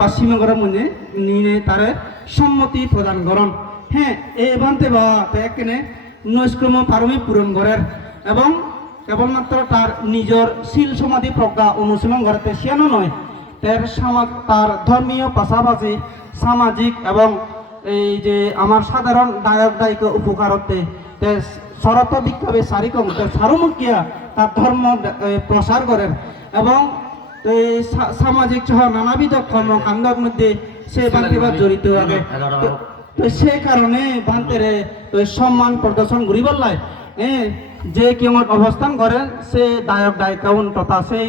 সীমাগর মনে নিনে তারে সম্মতি প্রদান করন হ্যাঁ এই বানতে বা এখানে নৈষ্ক্রম পারমি পূরণ করেন এবং কেবলমাত্র তার নিজের শিল সমাধি প্রজ্ঞা অনুশীলন করতে সেনো নয় তার ধর্মীয় পাশাপাশি সামাজিক এবং এই যে আমার সাধারণ দায়ক দায়িকা উপকারতে শরত বিক্ষোভে সারিকম সারমুখিয়া তার ধর্ম প্রসার করেন এবং সামাজিক সহ নানাবিধ কর্মকাণ্ডের মধ্যে সে বান্তিবাদ জড়িত হবে তো সেই কারণে বান্তেরে সম্মান প্রদর্শন করিবার লাই যে কেউ অবস্থান করেন সে দায়ক দায়িকাউন তথা সেই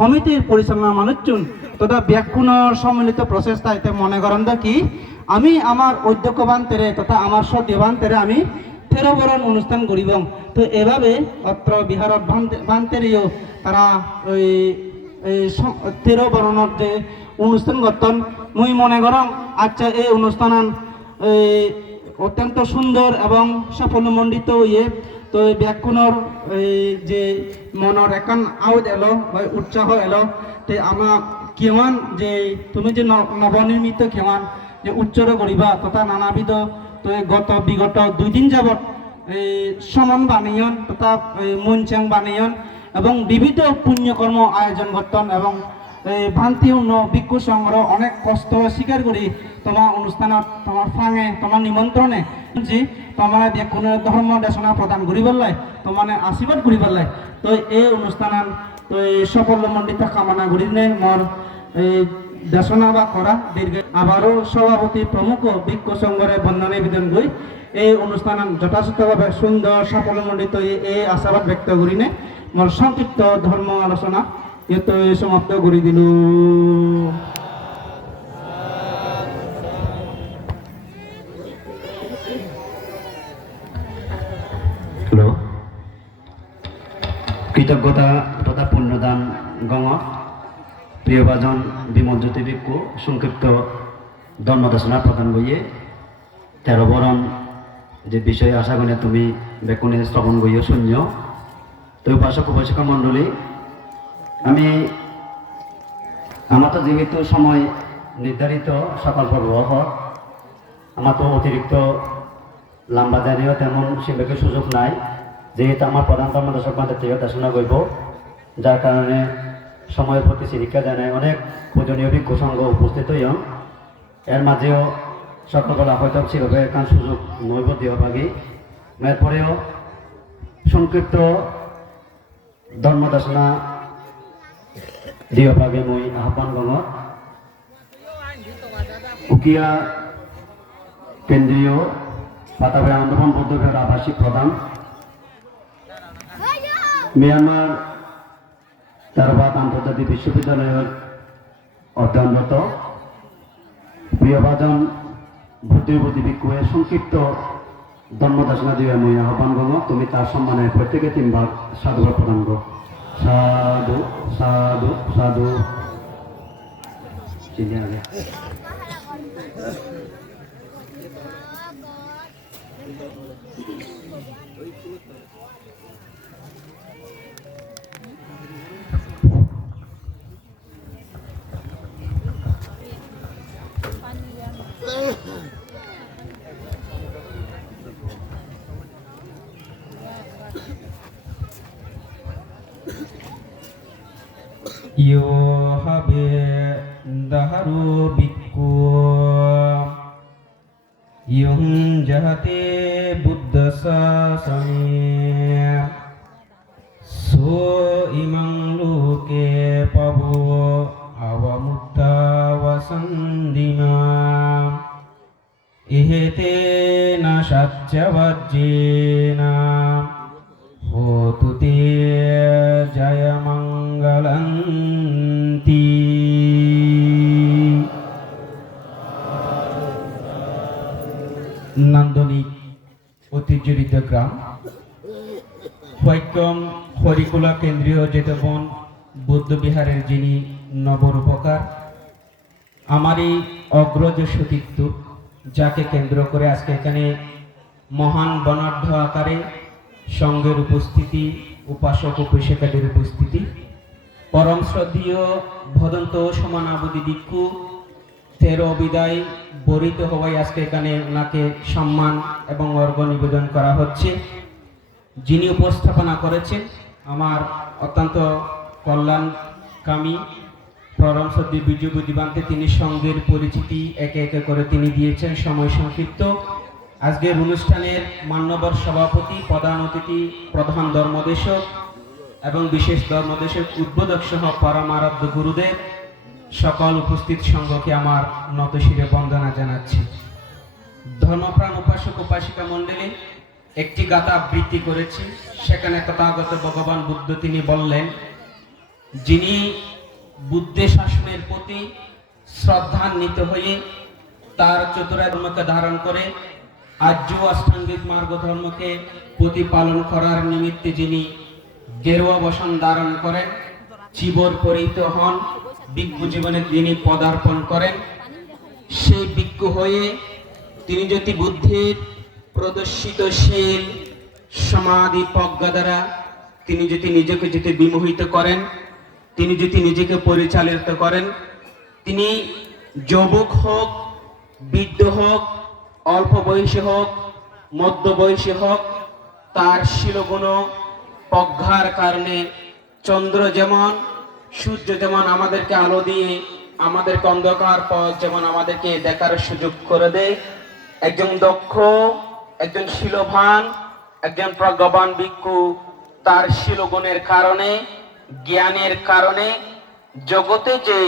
কমিটির পরিচালনা মানুষজন তথা ব্যাকুণর সম্মিলিত প্রচেষ্টা এতে মনে করেন কি আমি আমার অধ্যক্ষ বান্তেরে তথা আমার সদীয় বান্তেরে আমি 13 বরণ অনুষ্ঠান করিব তো এভাবে অত্র বিহারত বান্তেরেও তারা ওই 13 বরণের যে অনুষ্ঠান করতেন মুই মনে করম আচ্ছা এই অনুষ্ঠান অত্যন্ত সুন্দর এবং সাফল্যমণ্ডিত ইয়ে তো ব্যাকুণর যে মনের একান আউট এলো বা উৎসাহ এলো তে আমার কেমন যে তুমি যে নবনির্মিত কেমন যে উচ্চর করিবা তথা নানাবিধ তো বিগত 2 দিন যাবত সমন বানিয়ন তথা মঞ্চাং বানিয়ন এবং বিবিধ পুণ্যকর্ম আয়োজন করতেন এবং ভান্তি ভিক্ষু সংগ্রহ অনেক কষ্ট স্বীকার করি তোমার অনুষ্ঠানত তোমার ফাঙে তোমার নিমন্ত্রণে যে তোমার কোনো ধর্ম দেশনা প্রদান করি পেলাই তোমার আশীর্বাদ করি পেলাই তো এই অনুষ্ঠান তো সাফল্যমণ্ডিত কামনা করি নে মোর দেশনা বা করা দীর্ঘ আবারও সভাপতি প্রমুখ ভিক্ষু সংঘরে বন্দনা নিবেদন করি এই অনুষ্ঠান যথাযথভাবে সুন্দর সাফল্যমণ্ডিত এই আশাবাদ ব্যক্ত করি নে মোর সংক্ষিপ্ত ধর্ম আলোচনা এতো সমাপ্ত করে দিল হ্যালো কৃতজ্ঞতা তথা পুণ্যদান গঙ প্রিয়ভাজন বিমল জ্যোতি ভিক্ষু সংক্ষিপ্ত ধর্মদেশনা প্রদান গইয়ে 13 বরণ যে বিষয়ে আশা করি তুমি বেকুনে শ্রবণ গইয়ে শূন্য তো উপাসক উপাসিকা মণ্ডলী আমি আমার তো যেহেতু সময় নির্ধারিত সকাল পর্ব আমার তো অতিরিক্ত লম্বা জানিও তেমন সেভাবে সুযোগ নাই যেহেতু আমার প্রধান ধর্মদর্শক থেকে দেশনা করব যার কারণে সময়ের প্রতি শিক্ষা জানায় অনেক পূজনীয় ভিক্ষু সংঘ উপস্থিত হইম এর মাঝেও সকলবেলা হয়তো সেভাবে কারণ সুযোগ নৈব দেহভাগী এরপরেও সংক্ষিপ্ত ধর্মদেশনা দিয়ভাগে মই আহ্বান গণ উকিয়া কেন্দ্রীয় পাতাবাড়ি আন্দোলন বৌদ্ধবিহার আবাসিক প্রধান মিয়ানমার তারবাদ আন্তর্জাতিক বিশ্ববিদ্যালয়ের অধ্যয়নরত প্রিয়ভাজন বুদ্ধিবতী ভিক্ষুয়ে সংক্ষিপ্ত ধর্মদেশনা দিয়ে মই আহ্বান গণ তুমি তার সম্মানে প্রত্যেকে 3 বার সাধুবাদ প্রদান করো সাধু সাধু সাধু চিনে আগে Yo habe daharu bikku yung jahate buddha sasane so imang luke pabo awamutta wasandima ihete na satyavajjena hotute jaya mangalanti নান্দনিক ঐতিহ্যরিত গ্রাম হৈকম হরিকুলা কেন্দ্রীয় জেতবন বৌদ্ধবিহারের যিনি নবরূপকার আমারই অগ্রজ সতীত্ব যাকে কেন্দ্র করে আজকে এখানে মহান বর্ণাঢ্য আকারে সংঘের উপস্থিতি উপাসক উপাসিকাদের উপস্থিতি পরম শ্রদ্ধেয় ভদন্ত সমানাবধি ভিক্ষু তেরো বিদায় বরিত হওয়ায় আজকে এখানে ওনাকে সম্মান এবং অর্ঘ নিবেদন করা হচ্ছে। যিনি উপস্থাপনা করেছেন আমার অত্যন্ত কল্যাণকামী পরম সদ্য বিজু বুদ্ধিবান্তে, তিনি সঙ্গের পরিচিতি একে একে করে তিনি দিয়েছেন। সময় সংক্ষিপ্ত। আজকের অনুষ্ঠানের মান্যবর সভাপতি, প্রধান অতিথি, প্রধান ধর্মদেশক এবং বিশেষ ধর্মদেশক উদ্বোধক সহ পরমারাধ্য গুরুদেব, সকল উপস্থিত সংঘকে আমার নতশিরে বন্দনা জানাচ্ছি। ধর্মপ্রাণ উপাসক উপাসিকা মণ্ডলী একটি গাথা আবৃত্তি করেছি। সেখানে তথাগত ভগবান বুদ্ধ তিনি বললেন, যিনি বুদ্ধের শাসনের প্রতি শ্রদ্ধান্বিত হয়ে তার চতুরায় ধর্মকে ধারণ করে আর্য অষ্টাঙ্গিক মার্গ ধর্মকে প্রতিপালন করার নিমিত্তে যিনি গেরুয়া বসন ধারণ করেন, চিবর পরিহিত হন, ভিক্ষু জীবনে যিনি পদার্পণ করেন, সেই ভিক্ষু হয়ে তিনি যদি বুদ্ধির প্রদর্শিত শীল সমাধি প্রজ্ঞা দ্বারা তিনি যদি নিজেকে যদি বিমোহিত করেন, তিনি যদি নিজেকে পরিচালিত করেন, তিনি যুবক হোক, বৃদ্ধ হোক, অল্প বয়সী হোক, মধ্য বয়সী হোক, তার শিলগুণ প্রজ্ঞার কারণে চন্দ্র যেমন, সূর্য যেমন আমাদেরকে আলো দিয়ে আমাদেরকে অন্ধকার পথ যেমন আমাদেরকে দেখার সুযোগ করে দেয়, একজন দক্ষ, একজন শিলবান, একজন প্রজ্ঞাবান ভিক্ষু তার শিলগুণের কারণে, জ্ঞানের কারণে জগতে যে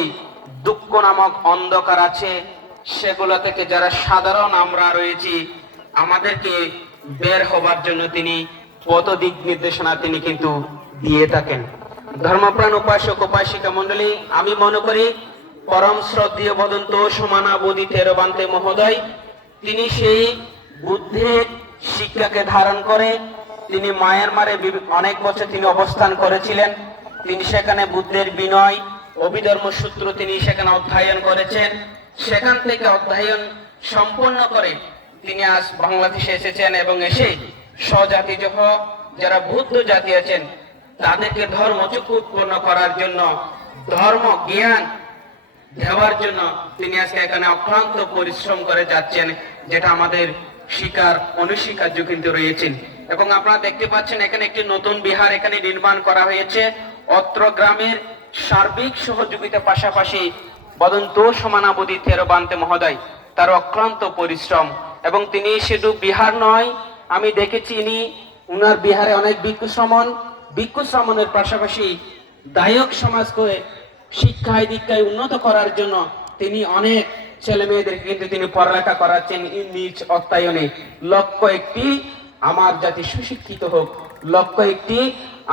দুঃখ নামক অন্ধকার আছে সেগুলো থেকে যারা সাধারণ আমরা রয়েছি আমাদেরকে বের হবার জন্য তিনি পথ দিক নির্দেশনা তিনি কিন্তু দিয়ে থাকেন। ধর্মপ্রাণ উপাসক উপাসিকা মণ্ডলী, আমি মনে করি পরম শ্রদ্ধেয় বদন্ত সমানাবধি থেরবান্তে মহোদয় তিনি সেই বুদ্ধের শিক্ষাকে ধারণ করে তিনি মায়ানমারে অনেক বছর তিনি অবস্থান করেছিলেন। তিনি সেখানে বুদ্ধের বিনয় অভিধর্ম সূত্র তিনি সেখানে অধ্যয়ন করেছেন। সেখান থেকে অধ্যয়ন সম্পন্ন করে তিনি আজ বাংলাদেশে এসেছেন এবং এসে স্বজাতি সহ যারা বুদ্ধ জাতি আছেন তাদেরকে ধর্মচক্ষু উৎপন্ন করার জন্য, ধর্ম জ্ঞান দেওয়ার জন্য তিনি আজকে এখানে অক্লান্ত পরিশ্রম করে যাচ্ছেন, যেটা আমাদের স্বীকার অনস্বীকার্য কিন্তু রয়েছেন। এবং আপনারা দেখতে পাচ্ছেন এখানে একটি নতুন বিহার এখানে নির্মাণ করা হয়েছে। অত্র গ্রামের সার্বিক সহযোগিতার পাশাপাশি বদন্ত সমানাবধি থেরবান্তে মহোদয় তার অক্লান্ত পরিশ্রম, এবং তিনি শুধু বিহার নয়, আমি দেখেছি উনার বিহারে অনেক ভিক্ষু শ্রমণের পাশাপাশি দায়ক সমাজকে শিক্ষায় দীক্ষায় উন্নত করার জন্য তিনি অনেক ছেলে মেয়েদেরকে কিন্তু তিনি পড়ালেখা করাচ্ছেন নিজ অর্থায়নে। লক্ষ্য একটি, আমার জাতি সুশিক্ষিত হোক, লক্ষ্য একটি,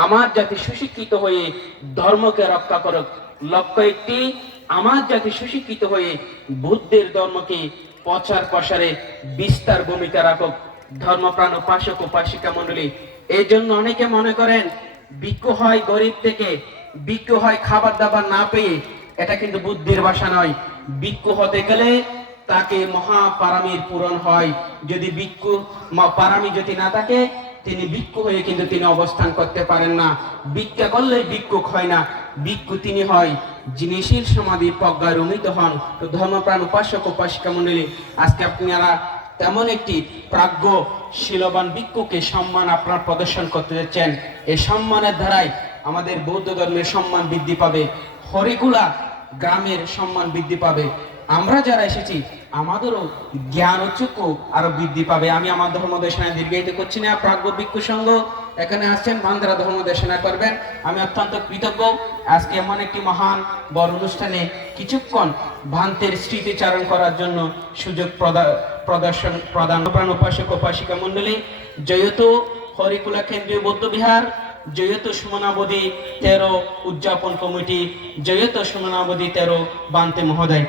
আমার জাতি সুশিক্ষিত হয়ে ধর্মকে রক্ষা করুক, লক্ষ্য একটি, আমার জাতি সুশিক্ষিত হয়ে বুদ্ধের ধর্মকে প্রচার প্রসারে বিস্তার ভূমিকা রাখুক। ধর্মপ্রাণ উপাসক উপাসিকা মণ্ডলী, এই জন্য অনেকে মনে করেন ভিক্ষু হয় গরিব থেকে, ভিক্ষু হয় খাবার দাবার না পেয়ে, এটা কিন্তু বুদ্ধির ভাষা নয়। ভিক্ষু হতে গেলে তাকে মহাপারামির পূরণ হয়। যদি ভিক্ষু পারামি যদি না থাকে তিনি ভিক্ষু হয়ে কিন্তু তিনি অবস্থান করতে পারেন না। ভিক্ষা করলে ভিক্ষুক হয় না, ভিক্ষু তিনি হয় যিনি শীল সমাধি প্রজ্ঞায় রমিত হন। তো ধর্মপ্রাণ উপাসক উপাসিকা মণ্ডলী, আজকে আপনারা তেমন একটি প্রাজ্ঞ শীলবান ভিক্ষুকে সম্মান আপনারা প্রদর্শন করতে যাচ্ছেন। এই সম্মানের ধারায় আমাদের বৌদ্ধ ধর্মের সম্মান বৃদ্ধি পাবে, হরিকুলা গ্রামের সম্মান বৃদ্ধি পাবে। আমরা যারা এসেছি আমাদেরও জ্ঞান ও চক্ষু আরো বৃদ্ধি পাবে। আমি আমার ধর্ম দেশনায় দীর্ঘায়িত করছি না। প্রাজ্ঞ ভিক্ষু সংঘ এখানে আসছেন, বান্দারা ধর্ম দেশনা করবেন। আমি অত্যন্ত কৃতজ্ঞ আজকে এমন একটি মহান বড় অনুষ্ঠানে কিছুক্ষণ ভান্তের স্মৃতিচারণ করার জন্য সুযোগ প্রদান প্রাণ উপাসক উপাসিকা মণ্ডলী, জয়তু হরিকুলা কেন্দ্রীয় বৌদ্ধ বিহার, জয়ত সুমনাবধি 13 উদযাপন কমিটি, জয়ত সুমনাবধি 13 বান্তে মহোদয়,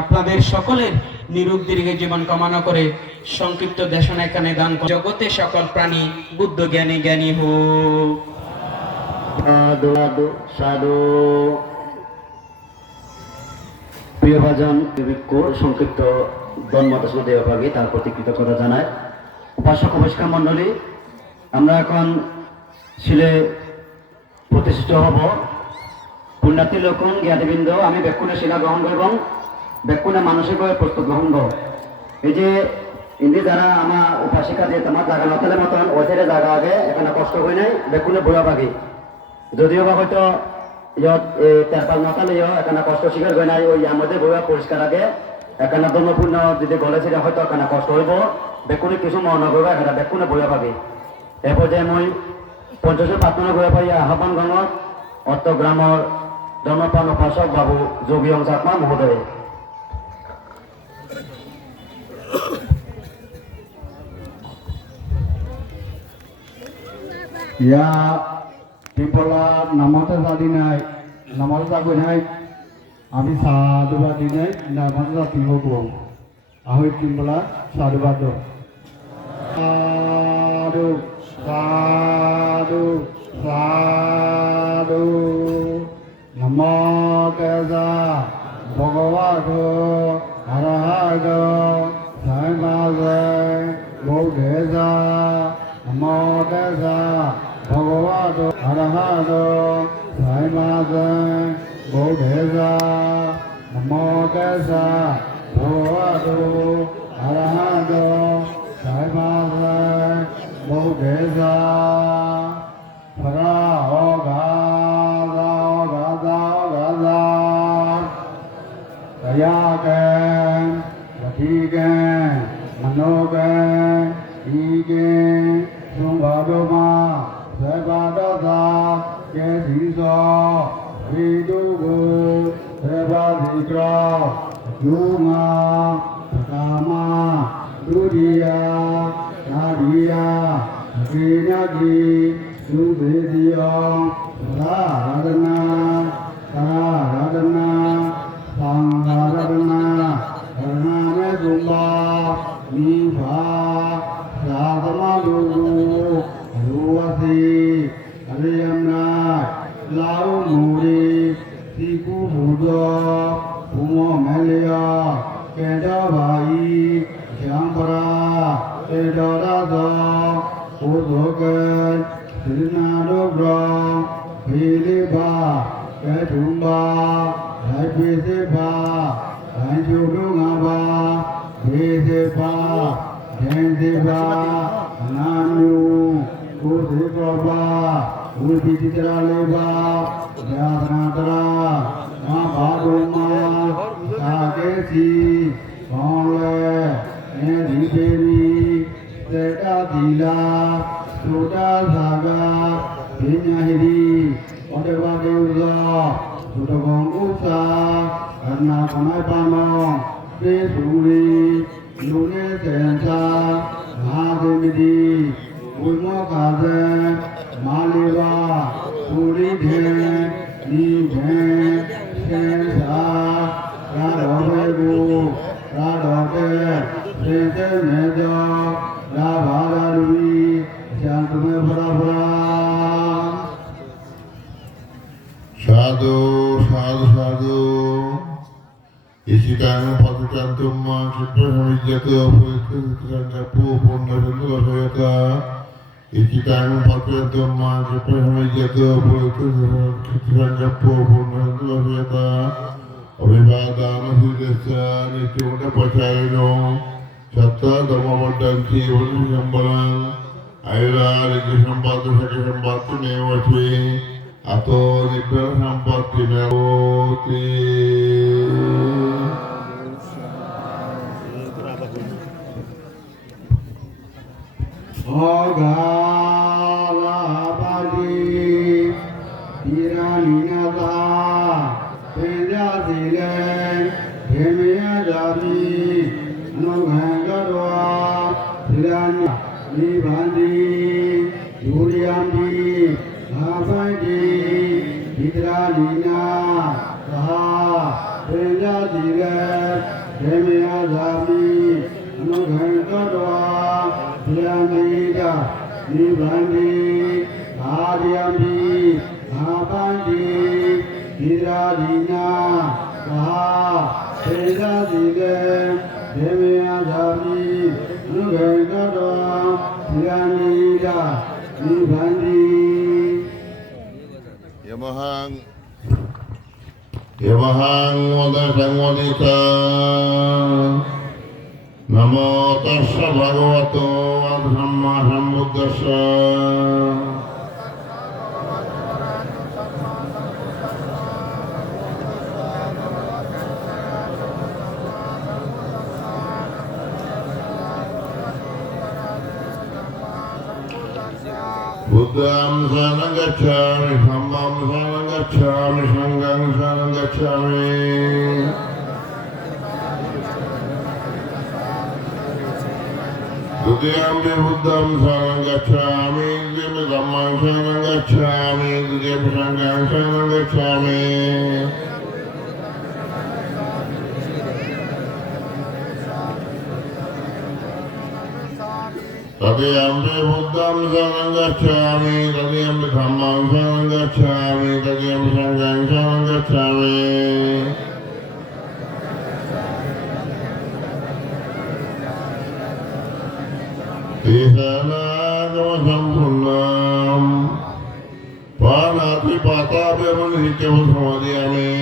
আপনাদের সকলের নিরোগ দীর্ঘ জীবন কামনা করে সংক্ষিপ্ত দেশনা এখানে দান করে জগতে সকল প্রাণী বুদ্ধ জ্ঞানী জ্ঞানী হোক। সাধু সাধু। প্রিয় ভাজন ভিক্ষু সংক্ষিপ্ত ধর্মদেশনা দেওয়া পাবে তার প্রতি কৃতজ্ঞতা জানায়। উপাসক উপাসিকা মণ্ডলী, আমরা এখন শিলে প্রতিষ্ঠিত হব। পুণ্যার্থী লোকন জ্ঞাতিবৃন্দ, আমি বেক্ষণে শিলা গ্রহণ করব। বেকুনে মানসিকভাবে প্রস্তুত গ্রহণ করো। এই যে ইন্দি যারা আমার উপাসিকা যে তোমার জায়গা নতলের মতন ওই সাইডে জায়গা আগে এখানে কষ্ট হয়ে নাই বেকুনে বইয়া পাখি যদিও বা হয়তো ইয়ত তেরপাল নতালেও এখানে কষ্ট স্বীকার হয় নাই ওই আমাদের বইয়া পরিষ্কার আগে এখানে ধর্মপূর্ণ যদি গলে সেটা হয়তো এখানে কষ্ট হইব বেকুনে কিছু মনে করবে এখানে বেকুনে বইয়া পাবি এরপর যে মই 50 প্রার্থনা করে পাই আহ্বান গণত অর্থ গ্রামের ধর্মপাল উপাসক বাবু যোগী অংশাত্মা মহোদয়। Ya pipola namata sadinai namata sagunai ami sadhuba dinai namata tihogo ahoy pipola sadhubado sadhu sadhu sadhu namo tassa bhagavato arahato samma buddhassa namo tassa bhagavato arahato samma buddhassa namo tassa bhagavato arahato samma buddhassa Yakan, Vatikan, Manokan, Ikan, Sumbadoma, Sabadasa, Kesiso, Vidugu, Sabadikra, Yuma, Sakama, Dudia, Nadia, Kinagi, Subidio, Saradana, Saradana, Sangaradana, Karname Gumba, Niva, Sadama Lugu, Ruasi, Aliyamna, Lau Muri, Siku Budo, Pumo Melia, Kedavai, Jampara, Kedarazo, Udokan, Sirinadobra, Piliba, Ketumba, Haipisipa, Anjurungaba, Visipa, Densipa, Nanu, Usikraba, Usikitraleba, Yasnatra, Mabaduma, Sakesi, Konle, Nediperi, Setadila, Sudasaga, Pinyahiri, Odevadeuza, Sudagong Usa, Karna Kamai Pamong, Pesuri, Lune Sensa, Mahademidi, Ulmo Kaze, Maliva, Puri Den, Nijen, Sensa, Radovegu, Radoke, Sense Mejo, Ravadalui, Shantume Purapura. Sadhu, sadhu, sadhu. Isikan pasukantumma ciprahamijyato purikasangkapu purnasandhasayata. Isikan pasukantumma ciprahamijyato purikasangkapu purnasandhasayata. Abhivadana sudhasya nityuda pachayano. Satta dhamavaddanti vanusambalan. Aira rikisambatu sakisambatu nevasvi. Atau nibbana sampatti navoti. Ogala bagi iraninata penjasile kemiya jami anugangadwa silanya nibandi yuriyambi Abadi Hidralina Saha Penjadile Demiazami Anugankadwa Yamida Nibandi Adiyambi Abadi Hidralina Saha Penjadile Demiazami Anugankadwa Yamida Nibandi Yamahang Yamahang modasang modita. Namo tassa bhagavato Dhamma sambuddhassa. Buddham saranam gacchami, dhammam saranam gacchami, sangham saranam gacchami. Dutiyampi buddham saranam gacchami, dutiyampi dhammam saranam gacchami, dutiyampi sangham saranam gacchami. Tadiyampi buddham saranam gacchami, tadiyampi dhammam saranam gacchami, tadiyampi sangham saranam gacchami. Tisanagama sampurnam Panati patabhyaman hikyavam samadhyami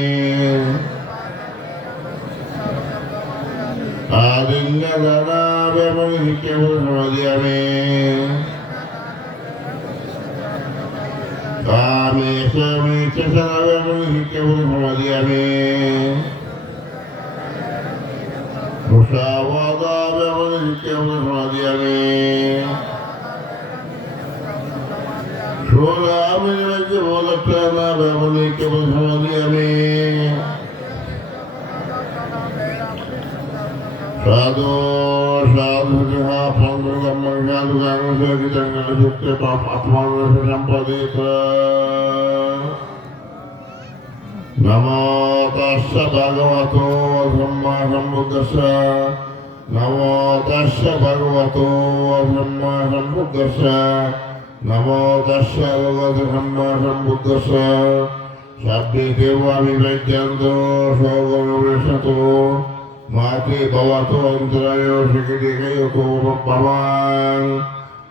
Adinyaganabhyaman hikyavam samadhyami Kameshamechasarabhyaman hikyavam samadhyami Musavadabhyaman hikyavam samadhyami Shoramajya bodhakthanabhyaman hikyavam samadhyami Sadhu sadhu jaha pandurgamman sadhu ganasa kitangana sukta papatmanasa sampadita Namo tassa bhagavato Dhamma sambuddhassa. Namo tassa bhagavato Dhamma sambuddhassa. Namo tassa bhagavato Dhamma sambuddhassa. Sabbe deva vivajjanto sogonovesato mate bhavato antarayo sikidikayo bhavan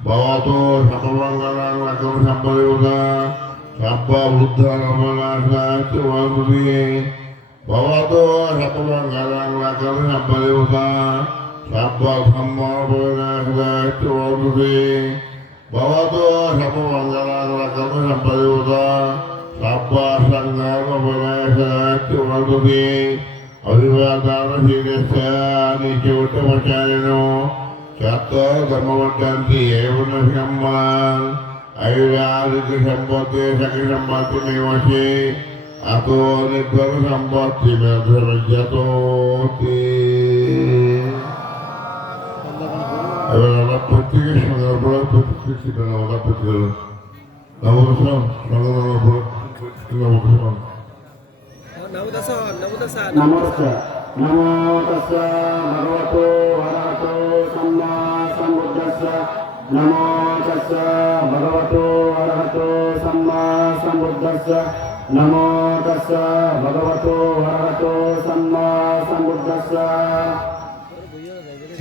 bhavato sapamangalang lakam sampadevata. Sabba buddha namanasa civandri bhavato sapamangalang lakam sampadevata. Sabba dhamma bhavanasa civandri bhavato sapamangalang lakam sampadevata. Sabba sangha bhavanasa civandri Avivadana Siddhasa Nityavuttamacharino Sattva Dhammavattanti Evana Samman Ayurādika Sampatti Sakhi Sampatti Nivasi Ato Nidvara Sampatti Medhavajyatoti. এবার আমরা প্রত্যেকে সঙ্গে পড়া প্রত্যেকটি আমরা করতে গেল নবদশম নবদশম Namo tassa bhagavato arahato samma sambuddhassa. Namo tassa bhagavato arahato samma sambuddhassa. Namo tassa bhagavato arahato samma sambuddhassa.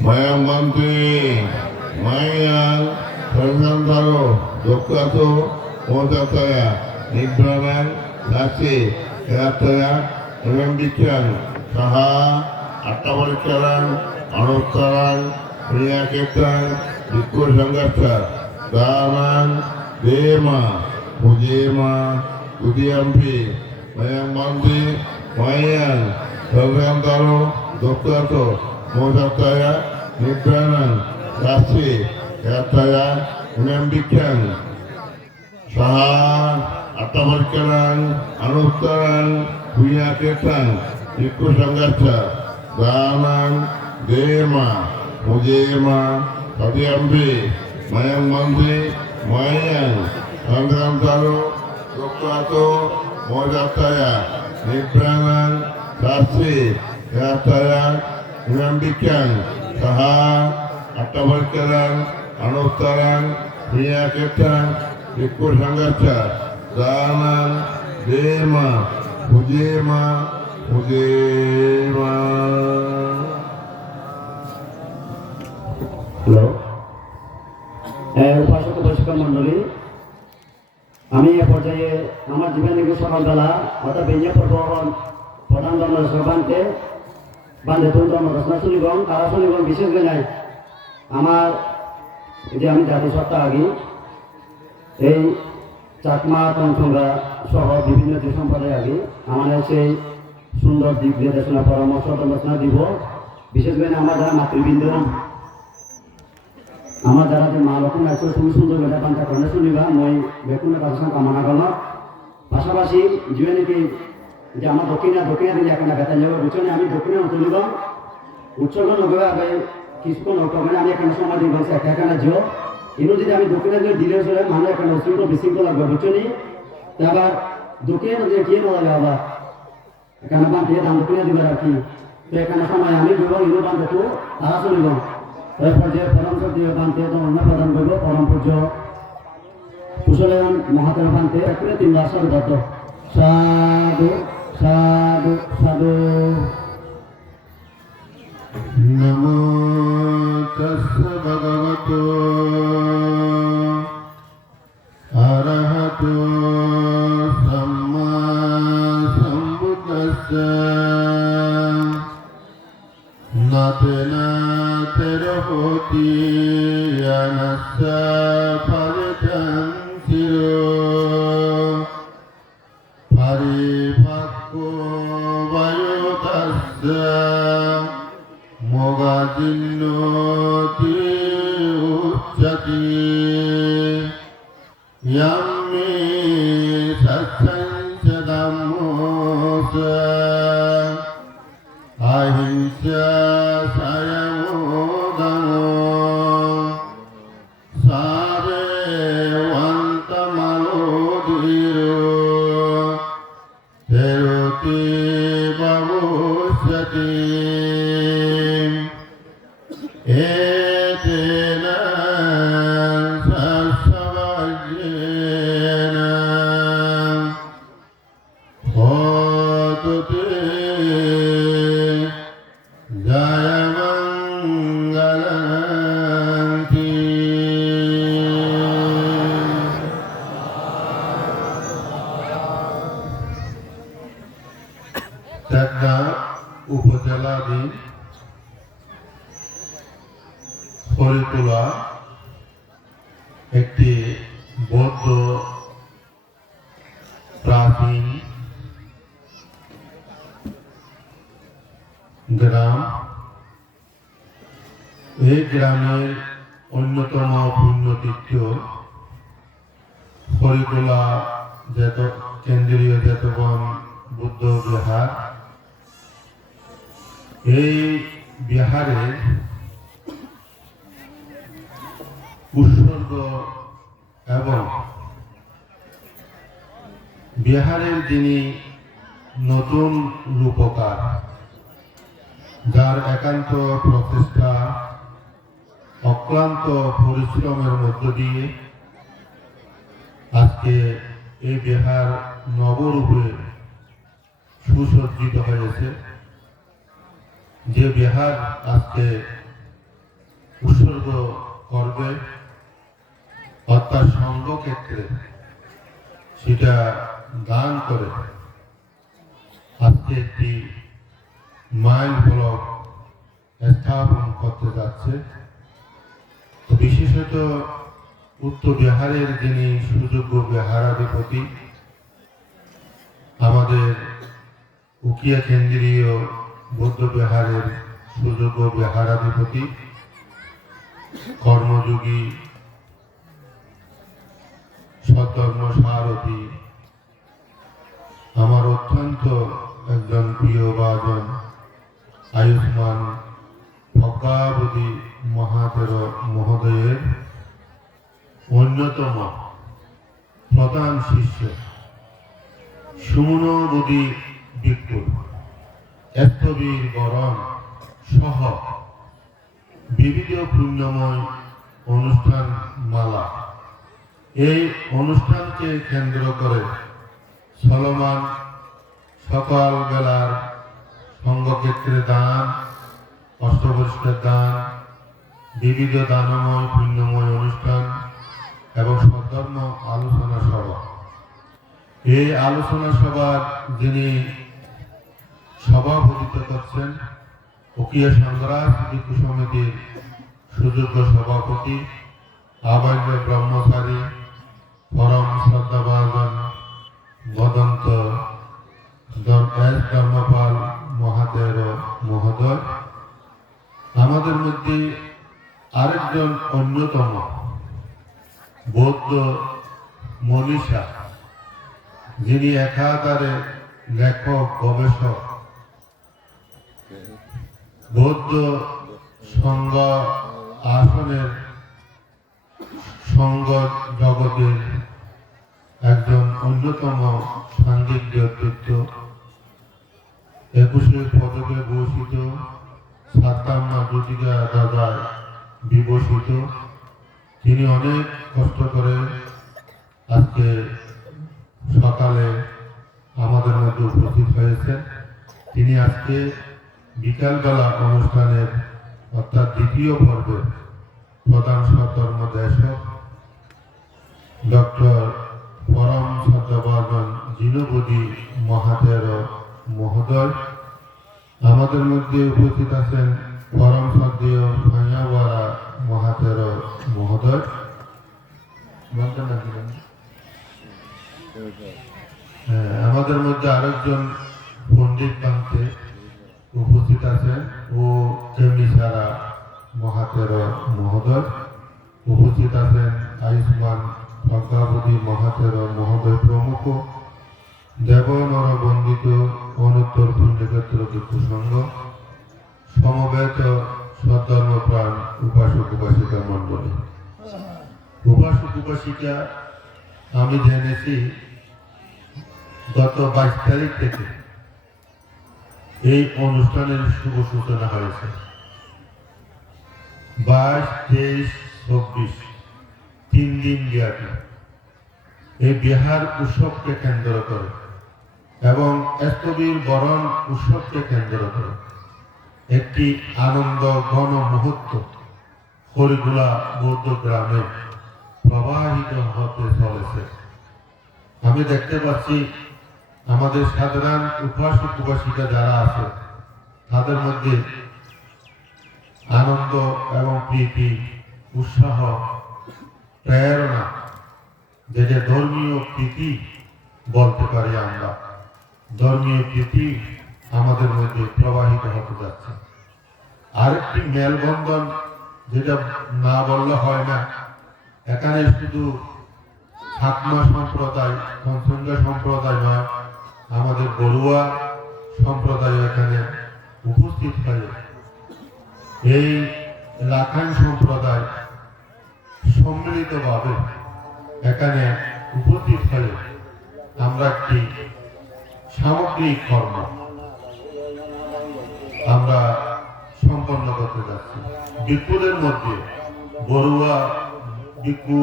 Mayang Banti, Mayang Sargantaro, Dokkato, Modataya, Nibbranang, Sachi, Yataya, Nirambikyan, Saha, Attavaricharan, Anuttaran, Priyaketan, Bhikkhu Sangatha, Danan, Dema, Pujema, Udiyampi, Mayang Banti, Mayang Sargantaro, Dokkato, Modataya, Nibbranang, Sachi, Yataya, Nirambikyan, Saha, Attavaricharan, Anuttaran, Priyaketan, Bhikkhu Sangatha, Danan, Dema, Pujema, Udiyampi, Mayang Banti, Mayang Sargantaro, Dokkato, Modataya, Nibbranang, Sachi, Yataya, Nirambikyan, Saha, Attavaricharan, Anuttaran, Priyaketan, Bhikkhu Sangatha, Danan, Dema, Pujema, Pujema. Hello উপাসক উপাসিকা মণ্ডলী, আমি এ পর্যায়ে আমার জীবনে সকালবেলা অর্থাৎ বেজে পড়ব প্রধান ধর্মদর্শক বান্ধে তুল ধর্মদর্শনা চলিবং তারা চলিবং বিশেষ করে নাই আমার যে আমি জাতি সত্তা আগে এই চাকমা তঞ্চঙ্গা সহ বিভিন্ন যে সম্প্রদায় আগে আমাদের সেই সুন্দর দিক নির্দেশনা পরামর্শ আলোচনা দিব বিশেষ করে আমার যারা মাতৃবৃন্দ আমার যারা যে মা লক্ষ্মী আছে তুমি সুন্দর বেটা পাঞ্চা করে শুনিবা মই বেকুনের কাছে কামনা করলাম পাশাপাশি যে নাকি যে আমার দক্ষিণা দিলে এখন বেতন যাবো বুঝছো আমি দক্ষিণে তুলিব উৎসর্গ নগরে আগে কিছুক্ষণ মানে আমি এখানে সময় দিই বলছি এখানে জিও ইনো যদি আমি দক্ষিণে দিলে চলে মানুষ এখানে অসুবিধা বিশৃঙ্খল লাগবে বুঝছো নি তা আবার দক্ষিণে নদী কে নলাবে আবার এখানে বাঁধিয়ে দাম দক্ষিণে দিবে আর কি তো এখানে সময় আমি দিব ইনো বান্ধবো তারা চলিব তারপর যে পরম দিয়ে বাঁধতে তো অন্য প্রদান করবো পরম পূজ্য কুশলায়ন মহাদেব বাঁধতে একরে 3 বার সর্বত সাধু সাধু সাধু নমো তস্য ভগবতো অরহতো সম্মা সম্বুদ্ধস্য নাতেনাতেরহতি অনস্য ফলিতং চিরো পরিপক্কো বয়োতস্য মোগাজিন্নতি উচ্চতি ইয়াম্মে সৎসংস ধম্মোস আহিংসা সায়মোদমো সারে ওয়ান্তমালোধীরো তেরোতি ভবিষ্যতি এতেন সৎসবজ্ঞেন হোতু তে জয়মঙ্গলন্তি চাকদা উপজেলাধীন হরিতোলা একটি বৌদ্ধ প্রাচীন গ্রাম এই গ্রামের অন্যতম পুণ্যতীর্থ হরিতোলা কেন্দ্রীয় জেতবন বুদ্ধ বিহার এই বিহারে উৎসর্গ এবং বিহারের যিনি নতুন রূপকার যার একান্ত প্রচেষ্টা অক্লান্ত পরিশ্রমের মধ্য দিয়ে আজকে এই বিহার নবরূপে সুসজ্জিত হয়েছে যে বিহার আজকে উৎসর্গ করবে অর্থাৎ সঙ্গ ক্ষেত্রে সেটা দান করে আজকে একটি মাইল ফলক স্থাপন করতে যাচ্ছে তো বিশেষত উক্ত বিহারের যিনি সুযোগ্য বিহারাধিপতি আমাদের উকিয়া কেন্দ্রীয় বৌদ্ধ বিহারের সুযোগ্য বিহারাধিপতি কর্মযোগী সধর্ম সারথী আমার অত্যন্ত একজন প্রিয় বাজন আয়ুষ্মান ভগাবতী মহাতের মহোদয়ের অন্যতম প্রধান শিষ্য সুমনবতী বিপুল এস্তবীর বরণ সহ বিবিধ পুণ্যময় অনুষ্ঠান মালা এই অনুষ্ঠানকে কেন্দ্র করে চলমান সকাল বেলার সঙ্গক্ষেত্রে দান অষ্টবর্ষের দান বিবিধ দানময় পুণ্যময় অনুষ্ঠান এবং সধর্ম আলোচনা সভা এই আলোচনা সভার যিনি সভাপতিত্ব করছেন উকিয়া সংগ্রাম ভিক্ষু সমিতির সুযোগ্য সভাপতি আবাল্য ব্রহ্মচারী পরম শ্রদ্ধাভাজন বদন্ত এস ধর্মপাল মহাদেব মহোদয়। আমাদের মধ্যে আরেকজন অন্যতম বৌদ্ধ মনীষা, যিনি একাধারে লেখক, গবেষক, বৌদ্ধ সংঘ আসনের সংঘ জগতের একজন অন্যতম সাংঘিক ব্যক্তিত্ব, 21 পদকে ভূষিত, 57 জুটিকা দাদায় বিভূষিত। তিনি অনেক কষ্ট করে আজকে সকালে আমাদের মধ্যে উপস্থিত হয়েছেন। তিনি আজকে বিকালবেলা অনুষ্ঠানের অর্থাৎ দ্বিতীয় পর্বের প্রধান সহধর্মদেশক ডক্টর পরম শ্রদ্ধাভাজন জিনবদি মহাতের মহোদয়। আমাদের মধ্যে উপস্থিত আছেন পরম শ্রদ্ধেয় ভাইয়াওয়ারা মহাতের মহোদয়। আমাদের মধ্যে আরেকজন পণ্ডিত বান্তে উপস্থিত আছেন ও কেমিসারা মহাতের মহোদয়। উপস্থিত আছেন আয়ুষ্মান প্রজ্ঞাবতী মহাতের মহোদয় প্রমুখ। দেবনর বন্দিত অনুত্তর পুণ্যক্ষেত্র ভিক্ষু সংঘ, সমবেত সধর্মপ্রাণ উপাসক উপাসিকা মণ্ডলী। উপাসক উপাসিকা, আমি জেনেছি গত 22 তারিখ থেকে এই অনুষ্ঠানের শুভ সূচনা হয়েছে। 22, 23, 24 3 দিন ব্যাপী এই বিহার উৎসবকে কেন্দ্র করে এবং স্থবির বরণ উৎসবকে কেন্দ্র করে একটি আনন্দ ঘন মুহূর্ত হরিগুলা বৌদ্ধ গ্রামে প্রবাহিত হতে চলেছে। আমি দেখতে পাচ্ছি আমাদের সাধারণ উপাসক উপাসিকা যারা আছে তাদের মধ্যে আনন্দ এবং প্রীতি, উৎসাহ, প্রেরণা, যেটা ধর্মীয় প্রীতি বলতে পারি আমরা, ধর্মীয় প্রীতি আমাদের মধ্যে প্রবাহিত হতে যাচ্ছে। আরেকটি মেলবন্ধন যেটা না বললে হয় না, এখানে শুধু ছাতমা সম্প্রদায়, পঞ্চঙ্গা সম্প্রদায় নয়, আমাদের বড়ুয়া সম্প্রদায় এখানে উপস্থিত হয়ে এই লাখান সম্প্রদায় সম্মিলিতভাবে এখানে উপস্থিত হয়ে আমরা একটি সামগ্রিক কর্ম আমরা সম্পন্ন করতে যাচ্ছি। ভিক্ষুদের মধ্যে বড়ুয়া ভিক্ষু,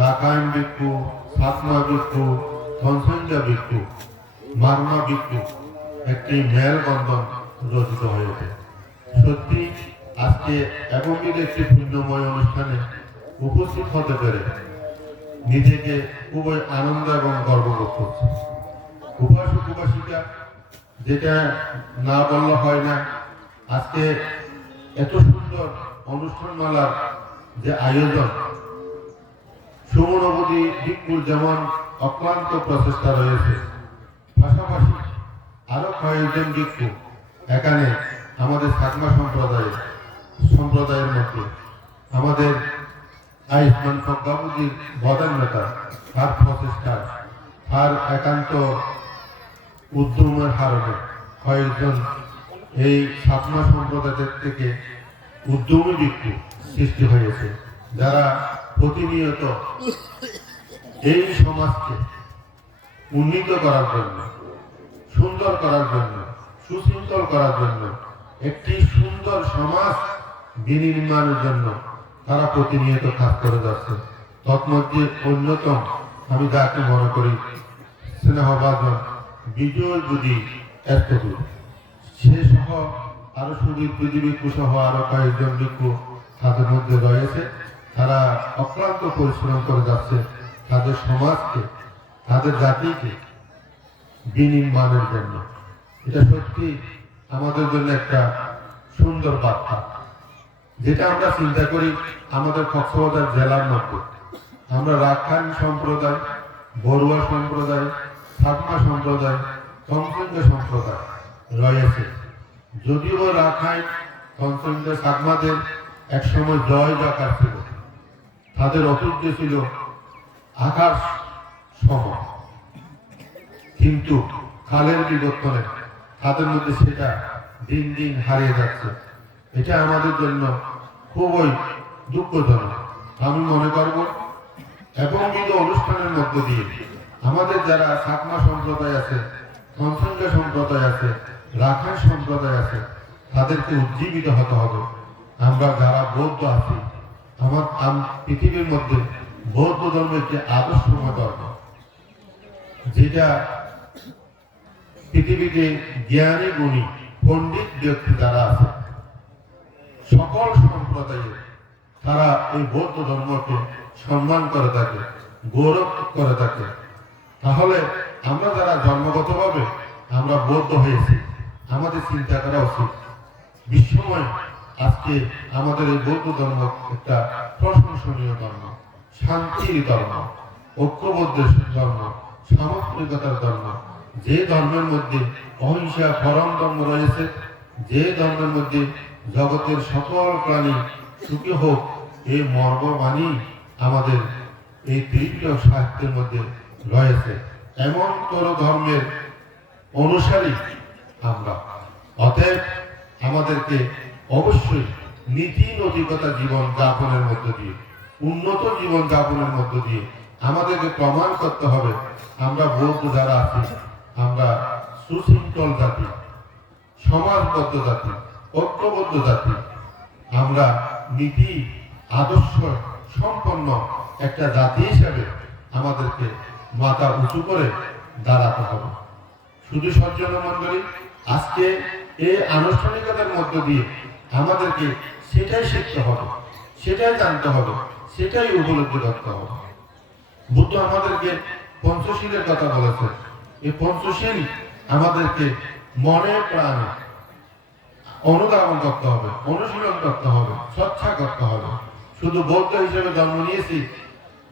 রাখাইন ভিক্ষু, ছাতমা ভিক্ষু, পঞ্চঙ্গা ভিক্ষু, মারমা ভিক্ষু একটি মেলবন্ধন রচিত হয়েছে। সত্যি আজকে এমনই একটি পুণ্যময় অনুষ্ঠানে উপস্থিত হতে পেরে নিজেকে খুবই আনন্দ এবং গর্ববোধ করছি। উপাসক উপাসিকা, যেটা না বললে হয় না, আজকে এত সুন্দর অনুষ্ঠানমালার যে আয়োজন, সুমনবধি ভিক্ষুর যেমন অক্লান্ত প্রচেষ্টা রয়েছে, পাশাপাশি আরো কয়েকজন ভিক্ষু এখানে আমাদের ছাতমা সম্প্রদায়ের মধ্যে আমাদের আয়ুষ্মান প্রজ্ঞাবতীর বদান্যতা, তার প্রচেষ্টা, তার একান্ত উদ্যমের কারণে কয়েকজন এই ছাতমা সম্প্রদায়ের থেকে উদ্যমী ভিক্ষু সৃষ্টি হয়েছে, যারা প্রতিনিয়ত এই সমাজকে উন্নীত করার জন্য, সুন্দর করার জন্য, সুশৃঙ্খল করার জন্য, একটি সুন্দর সমাজ বিনির্মাণের জন্য তারা প্রতিনিয়ত কাজ করে যাচ্ছে। তৎমধ্যে অন্যতম আমি যাকে মনে করি স্নেহভাজন বিজয় বুদ্ধি এস্তু, সে সহ আরো সুদীপ ভিক্ষু সহ আরো কয়েকজন ভিক্ষু তাদের মধ্যে রয়েছে। তারা অক্লান্ত পরিশ্রম করে যাচ্ছে তাদের সমাজকে, তাদের জাতিকে বিনির্মাণের জন্য। এটা সত্যি আমাদের জন্য একটা সুন্দর বার্তা, যেটা আমরা চিন্তা করি আমাদের কক্সবাজার জেলার মধ্যে আমরা রাখাইন সম্প্রদায়, বড়ুয়া সম্প্রদায়, সাকমা সম্প্রদায়, কনসেন্দ্র সম্প্রদায় রয়েছে। যদিও রাখাইন, কনসেন্দ্র, সাকমাদের একসময় জয় জাকার ছিল, তাদের ঐতিহ্য ছিল আকাশ সম, কিন্তু কালের বিবর্তনে তাদের মধ্যে সেটা দিন দিন হারিয়ে যাচ্ছে। এটা আমাদের জন্য খুবই দুঃখজনক। আমি মনে করব এবং বিবিধ অনুষ্ঠানের মধ্য দিয়ে আমাদের যারা সাকমা সম্প্রদায় আছে, কনসেন্দ্র সম্প্রদায় আছে, রাখাইন সম্প্রদায় আছে, তাদেরকে উজ্জীবিত হতে হবে। আমরা যারা বৌদ্ধ আছি, পৃথিবীর মধ্যে বৌদ্ধ ধর্ম একটি আদর্শময় ধর্ম, যেটা পৃথিবীতে জ্ঞানী গুণী পণ্ডিত ব্যক্তি যারা আছে সকল সম্প্রদায়ে তারা এই বৌদ্ধ ধর্মকে সম্মান করে থাকে, গৌরব করে থাকে। তাহলে আমরা যারা জন্মগতভাবে আমরা বৌদ্ধ হয়েছি, আমাদের চিন্তা করা উচিত বিশ্বময় আজকে আমাদের এই বৌদ্ধ ধর্ম একটা প্রশংসনীয় ধর্ম, শান্তির ধর্ম, ঐক্যবদ্ধ ধর্ম, সামগ্রিকতার ধর্ম, যে ধর্মের মধ্যে অহিংসা পরম ধর্ম রয়েছে, যে ধর্মের মধ্যে জগতের সকল প্রাণী সুখী হোক এই মর্মবাণী আমাদের এই ত্রিপিটক সাহিত্যের মধ্যে রয়েছে। এমন তোর ধর্মের অনুসারী আমরা, অতএব আমাদেরকে অবশ্যই নীতি নৈতিকতা জীবন যাপনের মধ্য দিয়ে, উন্নত জীবন যাপনের মধ্য দিয়ে আমাদেরকে প্রমাণ করতে হবে আমরা বৌদ্ধ যারা আছি আমরা সুশৃঙ্খল জাতি, সমাজবদ্ধ জাতি, ঐক্যবদ্ধ জাতি। আমরা নীতি আদর্শ সম্পন্ন একটা জাতি হিসাবে আমাদেরকে মাথা উঁচু করে দাঁড়াতে হবে। শুধু সজ্জন মণ্ডলী, আজকে এই আনুষ্ঠানিকতার মধ্য দিয়ে আমাদেরকে সেটাই শিখতে হবে, সেটাই জানতে হবে, সেটাই উপলব্ধি করতে হবে। বুদ্ধ আমাদেরকে পঞ্চশীলের কথা বলেছে। এই পঞ্চশীল আমাদেরকে মনে প্রাণে অনুধাবন করতে হবে, অনুশীলন করতে হবে, চর্চা করতে হবে। শুধু বৌদ্ধ হিসেবে জন্ম নিয়েছি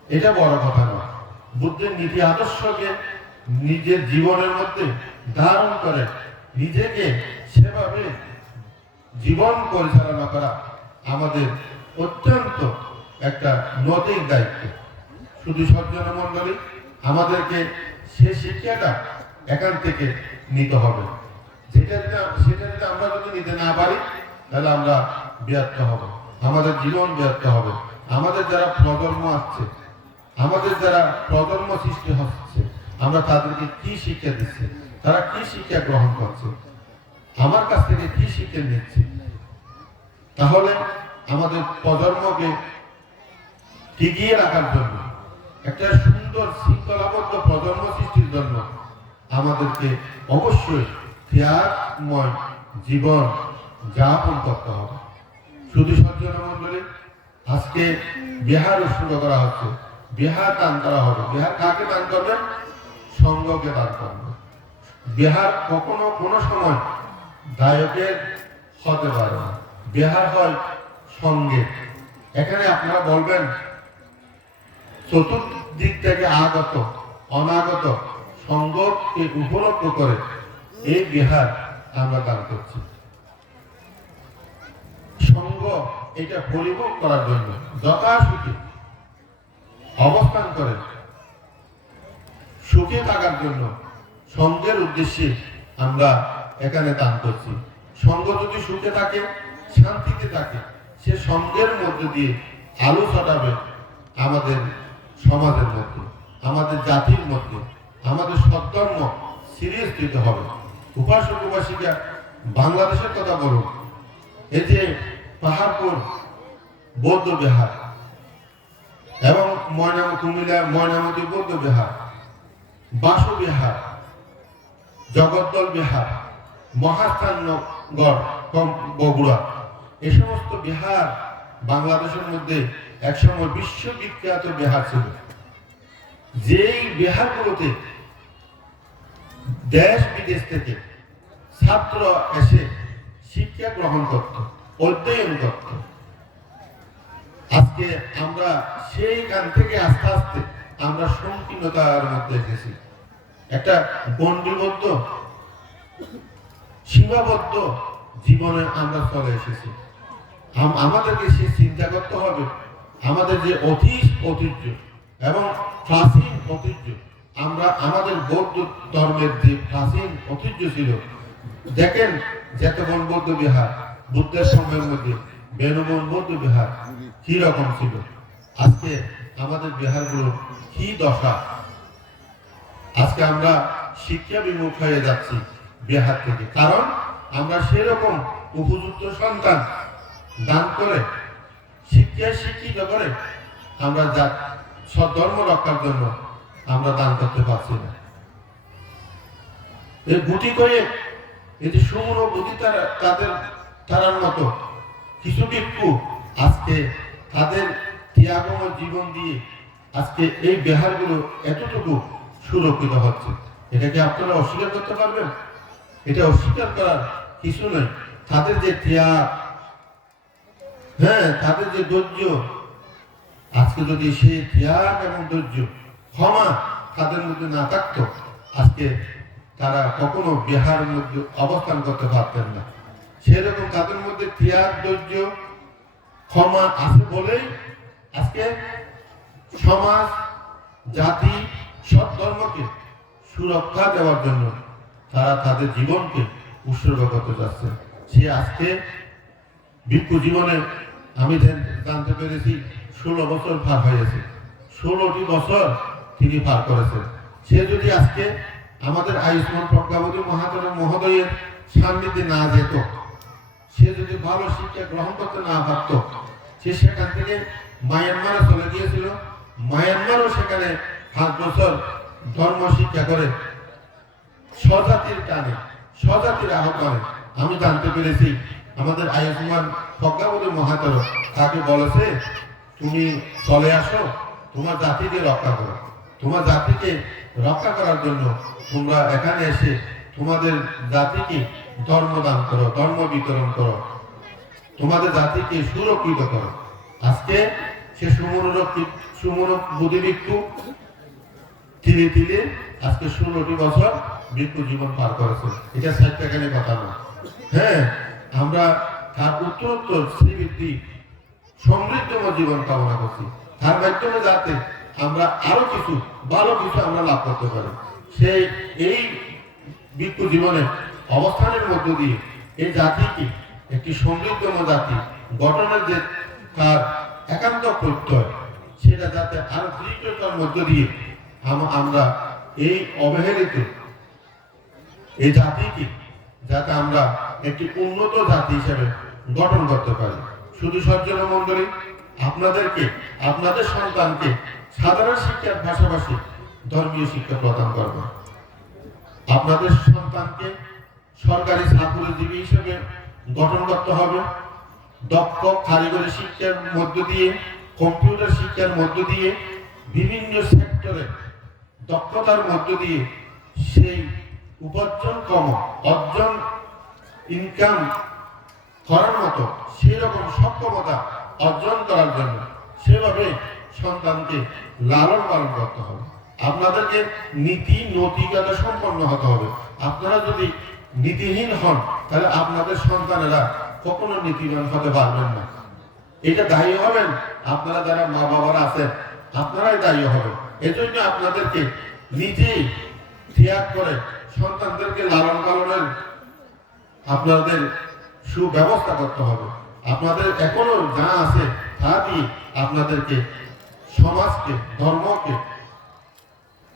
এটা বড় কথা নয়। বুদ্ধের নীতি আদর্শকে নিজের জীবনের মধ্যে ধারণ করে নিজেকে সেভাবে জীবন পরিচালনা করা আমাদের অত্যন্ত একটা নৈতিক দায়িত্ব। শুধু সজ্জন মণ্ডলী, আমাদেরকে সে শিক্ষাটা এখান থেকে নিতে হবে। সেটা যদি আমরা যদি নিতে না পারি তাহলে আমরা ব্যর্থ হব, আমাদের জীবন ব্যর্থ হবে। আমাদের যারা প্রজন্ম আসছে, আমাদের যারা প্রজন্ম সৃষ্টি হচ্ছে, আমরা তাদেরকে কি শিক্ষা দিচ্ছি, তারা কি শিক্ষা গ্রহণ করছে, আমার কাছ থেকে কি শিক্ষা নিচ্ছে। তাহলে আমাদের প্রজন্মকে টিকিয়ে রাখার জন্য, একটা সুন্দর শৃঙ্খলাবদ্ধ প্রজন্ম সৃষ্টির জন্য আমাদেরকে অবশ্যই ত্যাগময় জীবন যাপন করতে হবে। শুধু সজ্জন মণ্ডলী, আজকে বিহার উৎসর্গ করা হচ্ছে, বিহার দান করা হবে। বিহার কাকে দান করবেন? সঙ্গকে দান করবেন। বিহার কখনো কোনো সময় দায়কের হতে পারে না, বিহার হয় সঙ্গে। এখানে আপনারা বলবেন চতুর্দিক থেকে আগত অনাগত সঙ্গকে উপলব্ধ করে এই বিহার আমরা দান করছি। সঙ্গ এটা পরিভোগ করার জন্য যথাসুখে অবস্থান করে সুখে থাকার জন্য সঙ্গের উদ্দেশ্যে আমরা এখানে দান করছি। সঙ্গ যদি সুখে থাকে, শান্তিতে থাকে, সে সঙ্গের মধ্য দিয়ে আলো ছড়াবে আমাদের সমাজের মধ্যে, আমাদের জাতির মধ্যে, আমাদের সদ্ধর্ম সিরিয়াস দিতে হবে। উপাসক উপাসিকা বাংলাদেশের কথা বলুন, এই যে পাহাড়পুর বৌদ্ধ বিহার এবং কুমিল্লার ময়নামতি বৌদ্ধ বিহার, বাসু বিহার, জগদ্দল বিহার, মহাস্থানগড় বগুড়া, এ সমস্ত বিহার বাংলাদেশের মধ্যে একসময় বিশ্ববিখ্যাত বিহার ছিল। যেই বিহারগুলোতে দেশ বিদেশ থেকে ছাত্র এসে শিক্ষা গ্রহণ করত, অধ্যয়ন করত। আজকে আমরা সেইখান থেকে আস্তে আস্তে আমরা সংকীর্ণতার মধ্যে এসেছি। একটা গণ্ডিবদ্ধ সীমাবদ্ধ জীবনে আমরা চলে এসেছি। আমাদেরকে সে চিন্তা করতে হবে, আমাদের যে ঐতিহ্য এবং প্রাচীন ঐতিহ্য, আমরা আমাদের বৌদ্ধ ধর্মের যে প্রাচীন ঐতিহ্য ছিল, দেখেন যেতবন বৌদ্ধ বিহার বুদ্ধের সময়ের মধ্যে বেনুবন বৌদ্ধ বিহার কি রকম ছিল, আজকে আমাদের বিহারগুলো কি দশা। আজকে আমরা শিক্ষা বিমুখ হয়ে যাচ্ছি বিহার থেকে, কারণ আমরা সেরকম উপযুক্ত সন্তান দান করে শিক্ষিত করে আমরা যা সধর্ম রক্ষার জন্য আমরা দান করতে পারছি না। এই গুটি করে এই যে সুমন বুদ্ধি তাদের তারার মতো কিছু ভিক্ষু আজকে তাদের ত্যাগময় জীবন দিয়ে আজকে এই বিহারগুলো এতটুকু সুরক্ষিত হচ্ছে। এটাকে আপনারা অস্বীকার করতে পারবেন? এটা অস্বীকার করার কিছু নয়। তাদের যে ত্যাগ, হ্যাঁ, তাদের যে ধৈর্য, আজকে যদি সেই ত্যাগ এবং ধৈর্য ক্ষমা তাদের মধ্যে না থাকতো, আজকে তারা কখনো বিহারের মধ্যে অবস্থান করতে পারতেন না। সেরকম তাদের মধ্যে ত্যাগ, ধৈর্য, ক্ষমা আছে বলেই আজকে সমাজ, জাতি, সব ধর্মকে সুরক্ষা দেওয়ার জন্য তারা তাদের জীবনকে উৎসর্গ করতে যাচ্ছে। সে আজকে ভিক্ষু জীবনে আমি জানতে পেরেছি 16 বছর পার হয়েছে, 16টি বছর তিনি পার করেছেন। সে যদি আজকে আমাদের আয়ুষ্মান প্রজ্ঞাবতী মহোদয়ের সান্নিধ্যে না যেত, সে যদি ভালো শিক্ষা গ্রহণ করতে না পারত, সে সেখান থেকে মায়ানমারে চলে গিয়েছিল। মায়ানমারও সেখানে 5 বছর ধর্ম শিক্ষা করে স্বজাতির টানে, স্বজাতির আহ্বানে আমি জানতে পেরেছি আমাদের আয়ুষ্মান প্রজ্ঞাবতী মহাতর তাকে বলেছে, তুমি চলে আসো, তোমার জাতিকে রক্ষা করো, তোমার জাতিকে রক্ষা করার জন্য তোমরা এখানে এসে তোমাদের জাতিকে ধর্ম দান করো, ধর্ম বিতরণ করো, তোমাদের জাতিকে সুরক্ষিত করো। আজকে সে সুমন বুদ্ধি ভিক্ষু ধীরে ধীরে আজকে 16টি বছর ভিক্ষু জীবন পার করেছে। এটা সাহিত্যখানে কথা না। হ্যাঁ, আমরা তার উত্তরোত্তর শ্রীবৃদ্ধি সমৃদ্ধময় জীবন কামনা করছি, তার মাধ্যমে যাতে আমরা আরো কিছু ভালো কিছু আমরা লাভ করতে পারি। সেই এই ভিক্ষু জীবনে অবস্থানের মধ্য দিয়ে এই জাতিকে একটি সমৃদ্ধময় জাতি গঠনের যে তার একান্ত প্রত্যয়, সেটা যাতে আরো দৃঢ়তার মধ্য দিয়ে আমরা এই অবহেলিত এই জাতিকে যাতে আমরা একটি উন্নত জাতি হিসেবে গঠন করতে পারি। শুধু সজ্জন মন্ডলী, আপনাদেরকে আপনাদের সন্তানকে সাধারণ শিক্ষার পাশাপাশি ধর্মীয় শিক্ষা প্রদান করবে। আপনাদের সন্তানকে সরকারি চাকরিজীবী হিসেবে গঠন করতে হবে। দক্ষ কারিগরি শিক্ষার মধ্য দিয়ে, কম্পিউটার শিক্ষার মধ্য দিয়ে, বিভিন্ন সেক্টরে দক্ষতার মধ্য দিয়ে সেই উপার্জন অর্জন ইনকাম করার মতো সেই রকম সক্ষমতা অর্জন করার জন্য সেভাবে সন্তানকে লালন পালন করতে হবে। আপনাদেরকে নীতি নৈতিকতা সম্পন্ন হতে হবে। আপনারা যদি নীতিহীন হন, তাহলে আপনাদের সন্তানেরা কখনো নীতিবান হতে পারবেন না। এটা দায়ী হবেন আপনারা যারা মা বাবারা আছেন, আপনারাই দায়ী হবেন। এজন্য আপনাদেরকে নিজেই ত্যাগ করে সন্তানদেরকে লালন পালনের আপনাদের সুব্যবস্থা করতে হবে। আপনাদের এখনো যা আছে তা দিয়ে আপনাদেরকে সমাজকে, ধর্মকে,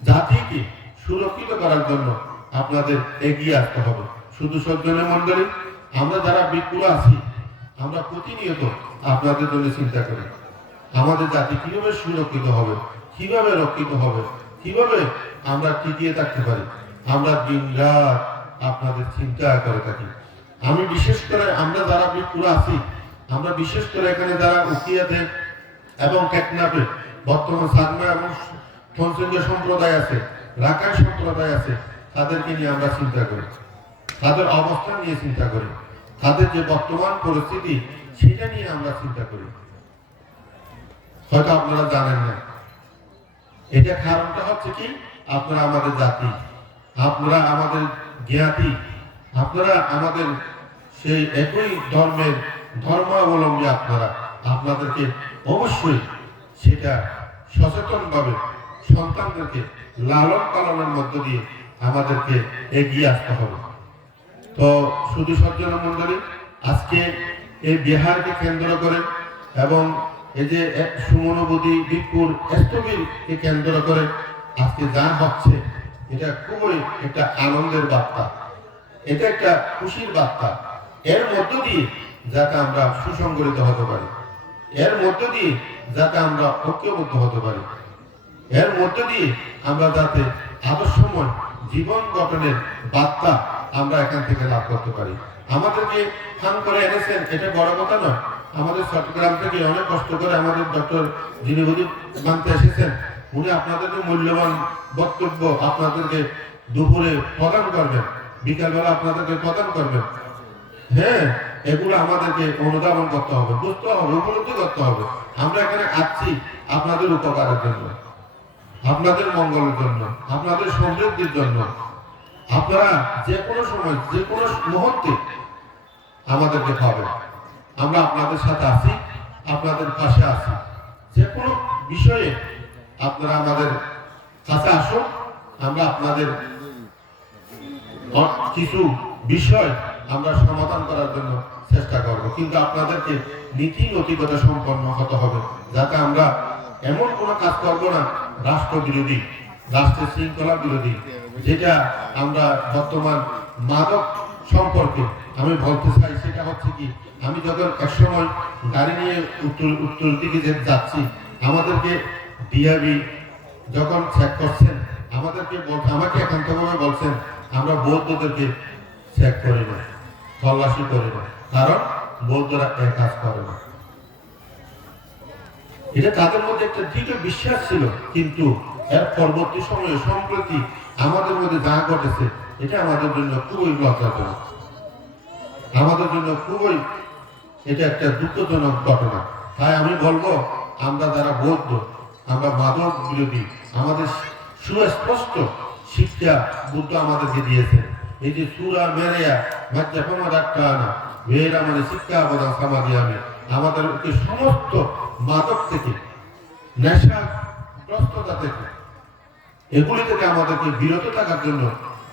জাতিকে সুরক্ষিত করার জন্য আপনাদের এগিয়ে আসতে হবে। শুধু সজ্জনের মন্ডলী, আমরা যারা ভিক্ষু আছি, আমরা প্রতিনিয়ত আপনাদের জন্য চিন্তা করি আমাদের জাতি কিভাবে সুরক্ষিত হবে, কিভাবে রক্ষিত হবে, কিভাবে আমরা টিকিয়ে থাকতে পারি। আমরা দিন রাত আপনাদের চিন্তা করে থাকি। আমি বিশেষ করে আমরা যারা ভিক্ষু আছি, আমরা বিশেষ করে এখানে যারা উকিয়াতে এবং টেকনাফে বর্তমান সাগমা এবং থনসিঙ্গা সম্প্রদায় আছে, রাখাইন সম্প্রদায় আছে, তাদেরকে নিয়ে আমরা চিন্তা করি। তাদের অবস্থান নিয়ে চিন্তা করি, তাদের যে বর্তমান পরিস্থিতি সেটা নিয়ে আমরা চিন্তা করি। হয়তো আপনারা জানেন না, এটা কারণটা হচ্ছে কি, আপনারা আমাদের জাতি, আপনারা আমাদের জ্ঞাতি, আপনারা আমাদের সেই একই ধর্মের ধর্মাবলম্বী, আপনাদেরকে অবশ্যই সেটা সচেতনভাবে সন্তানদেরকে লালন পালনের মধ্য দিয়ে আমাদেরকে এগিয়ে আসতে হবে। তো শুধু সজ্জন মন্ডলী, আজকে এই বিহারকে কেন্দ্র করে এবং এই যে সুমনোবুদ্ধি বিপুর স্থবিরকে কেন্দ্র করে আজকে যা হচ্ছে, এটা খুবই একটা আনন্দের বার্তা, এটা একটা খুশির বার্তা। এর মধ্য দিয়ে যাতে আমরা সুসংগঠিত হতে পারি, এর মধ্য দিয়ে যাতে আমরা ঐক্যবদ্ধ হতে পারি, এর মধ্য দিয়ে আমরা যাতে আদর্শময় জীবন গঠনের বার্তা আমরা এখান থেকে লাভ করতে পারি। আমাদেরকে ফান করে এনেছেন, এটা বড় কথা নয়। আমাদের চট্টগ্রাম থেকে অনেক কষ্ট করে আমাদের ডক্টর যিনি হুজুর মানতে এসেছেন, উনি আপনাদেরকে মূল্যবান বক্তব্য আপনাদেরকে দুপুরে প্রদান করবেন, বিকালবেলা আপনাদেরকে প্রদান করবেন। হ্যাঁ, এগুলো আমাদেরকে অনুধাবন করতে হবে, বুঝতে হবে, উপলব্ধি করতে হবে। আমরা এখানে আসছি আপনাদের উপকারের জন্য, আপনাদের মঙ্গলের জন্য, আপনাদের সমৃদ্ধির জন্য। আপনারা যে কোনো সময়, যে কোনো মুহূর্তে আমাদেরকে পাবেন। আমরা আপনাদের সাথে আছি, আপনাদের পাশে আছি। যে কোনো বিষয়ে আপনারা আমাদের কাছে আসুন, আমরা আপনাদের কিছু বিষয় আমরা সমাধান করার জন্য চেষ্টা করব। কিন্তু আপনাদেরকে নীতি নৈতিকতা সম্পন্ন হতে হবে, যাতে আমরা এমন কোনো কাজ করব না রাষ্ট্র বিরোধী, রাষ্ট্রের শৃঙ্খলা বিরোধী। যেটা আমরা বর্তমান মাদক সম্পর্কে আমি বলতে চাই, সেটা হচ্ছে কি, আমি যখন একসময় গাড়ি নিয়ে উত্তর দিকে যাচ্ছি, আমাদেরকে ডিআবি যখন চেক করছেন, আমাকে একান্তভাবে বলছেন আমরা বৌদ্ধদেরকে চেক করি না, তল্লাশি করি না, কারণ বৌদ্ধরা এক কাজ করে না। এটা তাদের মধ্যে একটা দৃঢ় বিশ্বাস ছিল। কিন্তু এর পরবর্তী সময়ে সম্প্রতি আমাদের মধ্যে যা ঘটেছে, এটা আমাদের জন্য খুবই লজ্জাজনক, আমাদের জন্য খুবই এটা একটা দুঃখজনক ঘটনা। তাই আমি বলবো, আমরা যারা বৌদ্ধ, আমরা মাদক বিরোধী, আমাদের সুস্পষ্ট শিক্ষা বুদ্ধ আমাদেরকে দিয়েছেন। এই যে সুরা মেরেয়া মাজ্জাফমা ডাক্তানা বেরা মানে শিক্ষা অবদান সমাধি, আমাদেরকে সমস্ত মাদক থেকে, নেশাগ্রস্ততা থেকে, এগুলি থেকে আমাদেরকে বিরত থাকার জন্য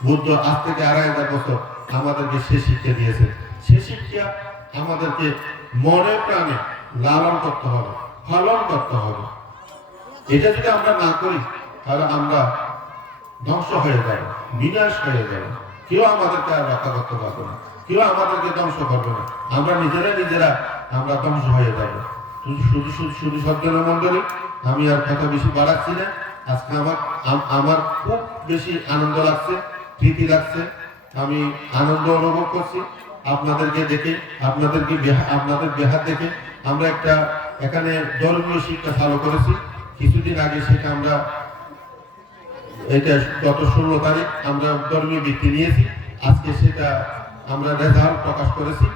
বুদ্ধ আজ থেকে 2500 বছর আমাদেরকে সে শিক্ষা দিয়েছে। সে শিক্ষা আমাদেরকে মনে প্রাণে লালন করতে হবে, পালন করতে হবে। এটা যদি আমরা না করি, তাহলে আমরা ধ্বংস হয়ে যাব, বিনাশ হয়ে যাব। কেউ আমাদেরকে আর রক্ষা করতে পারবে না, কেউ আমাদেরকে ধ্বংস করবে না। আমরা নিজেরা আমরা ধ্বংস হয়ে যাব। শুধু সজ্জন মন্ডলী, আমি আর কথা বেশি বাড়াচ্ছি না। আজকে আমার খুব বেশি আনন্দ লাগছে, প্রীতি লাগছে, আমি আনন্দ অনুভব করছি আপনাদেরকে দেখে, আপনাদের বিহার দেখে। আমরা একটা এখানে ধর্মীয় শিক্ষা চালু করেছি কিছুদিন আগে, সেটা আমরা এটা গত 16 তারিখ আমরা ধর্মীয় বৃত্তি নিয়েছি। আজকে সেটা আমরা রেজাল্ট প্রকাশ করেছি।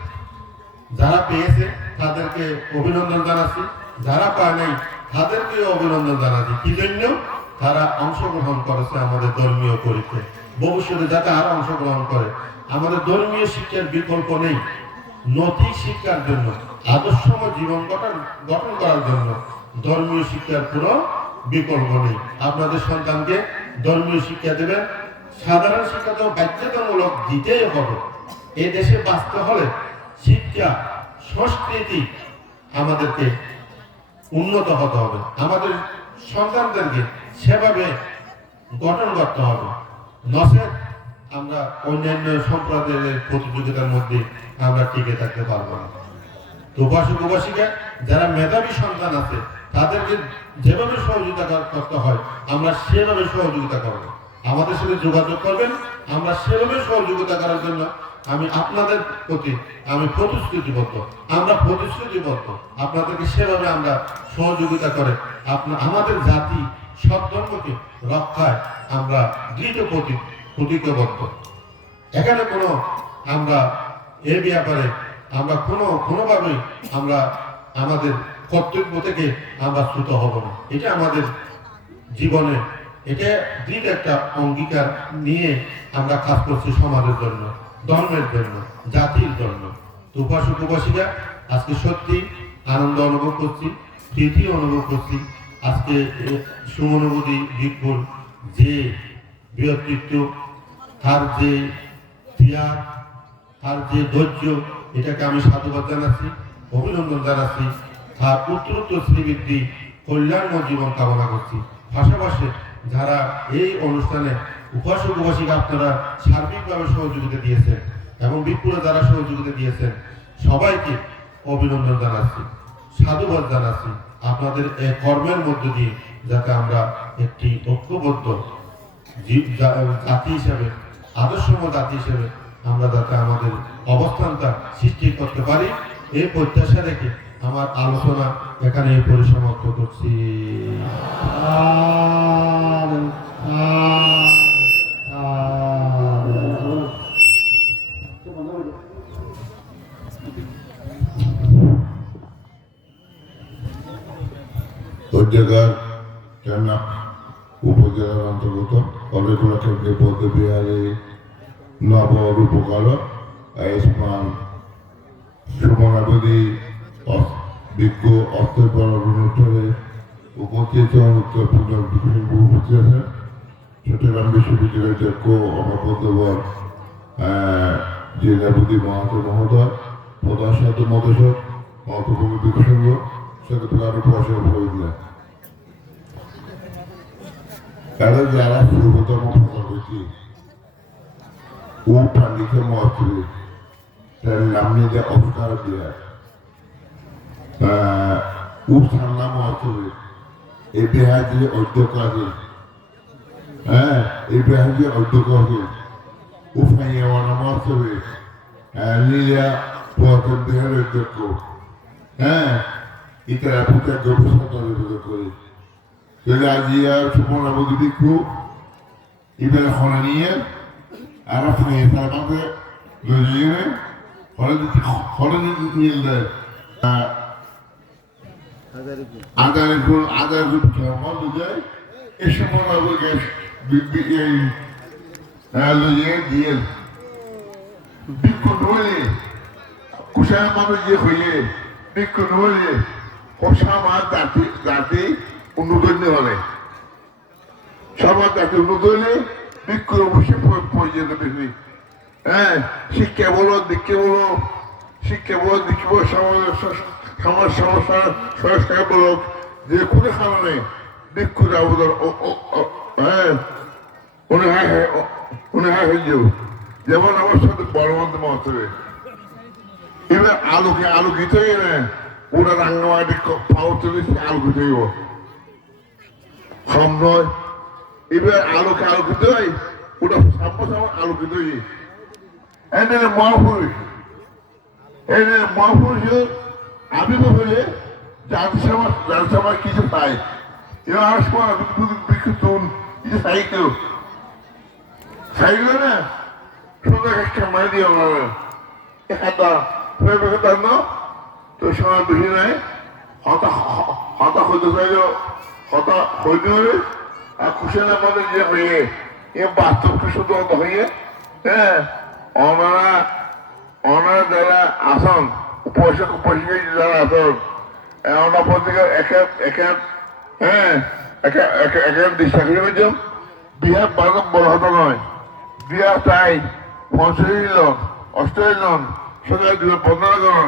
যারা পেয়েছে তাদেরকে অভিনন্দন জানাচ্ছি, যারা পায় নাই তাদেরকে অভিনন্দন জানাচ্ছি। কি জন্য? তারা অংশগ্রহণ করেছে আমাদের ধর্মীয় পরীক্ষায়। ভবিষ্যতে যাতে আরো অংশগ্রহণ করে। আমাদের ধর্মীয় শিক্ষার বিকল্প নেই। নৈতিক শিক্ষার জন্য, আদর্শময় জীবন গঠন করার জন্য ধর্মীয় শিক্ষার পুরো বিকল্প নেই। আপনাদের সন্তানকে ধর্মীয় শিক্ষা দেবেন। সাধারণ শিক্ষা তো বাধ্যতামূলক দিতেই হবে। এই দেশে বাঁচতে হলে শিক্ষা, সংস্কৃতি আমাদেরকে উন্নত হতে হবে। আমাদের সন্তানদেরকে সেভাবে গঠন করতে হবে। নচেত আমরা অন্যান্য সম্প্রদায়ের প্রতিযোগিতার মধ্যে আমরা টিকে থাকতে পারবো না। তো উপাসক উপাসিকা যারা মেধাবী সন্তান আছে, তাদেরকে যেভাবে সহযোগিতা করতে হয় আমরা সেভাবে সহযোগিতা করব। আমাদের সাথে যোগাযোগ করবেন, আমরা সেভাবে সহযোগিতা করার জন্য আমি আপনাদের প্রতি আমি প্রতিশ্রুতিবদ্ধ। আমরা প্রতিশ্রুতিবদ্ধ আপনাদেরকে সেভাবে আমরা সহযোগিতা করে আমাদের জাতি সৎধর্মকে রক্ষায় আমরা দৃঢ় প্রতিজ্ঞাবদ্ধ। এখানে কোনো আমরা এ ব্যাপারে আমরা কোনোভাবেই আমরা আমাদের কর্তব্য থেকে আমরা চ্যুত হব না। এটা আমাদের জীবনে এটা দৃঢ় একটা অঙ্গীকার নিয়ে আমরা কাজ করছি সমাজের জন্য, ধর্মের জন্য, জাতির জন্য। তো উপাসক উপাসিকা আজকে সত্যি আনন্দ অনুভব করছি, প্রীতি অনুভব করছি। আজকে সুমনোভূতি বিপুল যে ব্যক্তিত্ব, তার যে ত্যাগ, তার যে ধৈর্য, এটাকে আমি সাধুবাদ জানাচ্ছি, অভিনন্দন জানাচ্ছি। তার উত্তরোত্তর শ্রীবৃদ্ধি কল্যাণময় জীবন কামনা করছি। পাশাপাশি যারা এই অনুষ্ঠানে উপাসক উপাসিকা আপনারা সার্বিকভাবে সহযোগিতা দিয়েছেন এবং বিপুলে যারা সহযোগিতা দিয়েছেন সবাইকে অভিনন্দন জানাচ্ছি, সাধুবাদ জানাচ্ছি। আপনাদের এই কর্মের মধ্য দিয়ে যাতে আমরা একটি ঐক্যবদ্ধ জাতি হিসাবে, আদর্শময় জাতি হিসেবে আমরা যাতে আমাদের অবস্থানটা সৃষ্টি করতে পারি, এই প্রত্যাশা রেখে আমার আলোচনা এখানে পরিসমাপ্ত করছি। জায়গার কেননা উপজেলার অন্তর্গত কলেজুলা কেন্দ্রে বৌদ্ধ বিহারে নব রূপকাল আয়ুষ্মান সুমনাবধি বিজ্ঞ অস্ত্রের অনুষ্ঠানে উপস্থিত উত্তর উপস্থিত আছেন চট্টগ্রাম বিশ্ববিদ্যালয়ের যোগ্য আমার বন্ধুবর জেলাপতি মহোদয়, প্রধান সাহিত্য মহাদেশক মহত্বভূমি বিকসঙ্গ সেক্ষেত্রে আরো পড়াশোনা প্রয়োজন। তারা যারা পূর্বতম ফসল হয়েছি ও পান্ডিকে মহাত্রী তার নাম নিয়ে অবকার দেওয়া ও সান্না মহাত্রী এই বেহাজি অধ্যক্ষ আছে, হ্যাঁ এই বেহাজি অধ্যক্ষ আছে ও ফাইয়াওয়ানা মহাত্রী নীলা পথের বিহার অধ্যক্ষ, হ্যাঁ ইতারা পুজা গবেষণা করে যদি আজিয়া সুপর্ণাবধি বিক্ষু ইবের হলে নিয়ে আর ফাইয়ে তার মাঝে লজিয়ে হলে নিয়ে দেয় আদার হল যায় এই সুপর্ণাবধি লজিয়ে দিয়ে বিক্ষু নলে কুষায় মানুষ যে হইলে বিক্ষু নলে কষা মাছ জাতি উন্নত হলে সবার জাতি উন্নত হলে বিক্ষুর অবশ্যই প্রয়োজন বেশি। হ্যাঁ শিক্ষা বলো, দীক্ষা বলো, শিক্ষা বলো, দীক্ষা বলো, সমাজ সমস্যা সংস্কার বলো, যে কোনো কারণে বিক্ষুর অবদান হ্যাঁ উনি হয়ে যাও। যেমন আমার সাথে বড় মন্ত্র মহোৎসবে এবার আলোকিত হয়ে না ওরা রাঙ্গামাটি পাওয়া চলেছে আলোকিত হইব কম নয়। এবার আলোকিত হয় ওটা সামনে আলোকিত হয়ে এনে মহাপুরুষের আবির্ভাব হলে জানসভা কিছু পায় এবার আসবো বিক্ষুতুন কিছু সাইকেল না সুন্দর একটা মাই দিয়ে হবে একটা তো সময় বেশি নাই হতা হইতে চাইলেও হতা হইতে হবে আর খুশির আমাদের যে হয়ে এ বাস্তবকে শুধু হয়ে হ্যাঁ ওনারা যারা আসন উপাসক উপাসিকা যারা আসন ওনার প্রত্যেকে হ্যাঁ দৃষ্টা করে বিহার বাদক বড় হতা নয়, বিহার চাই 65 জন 88 জন সরকার 15 জন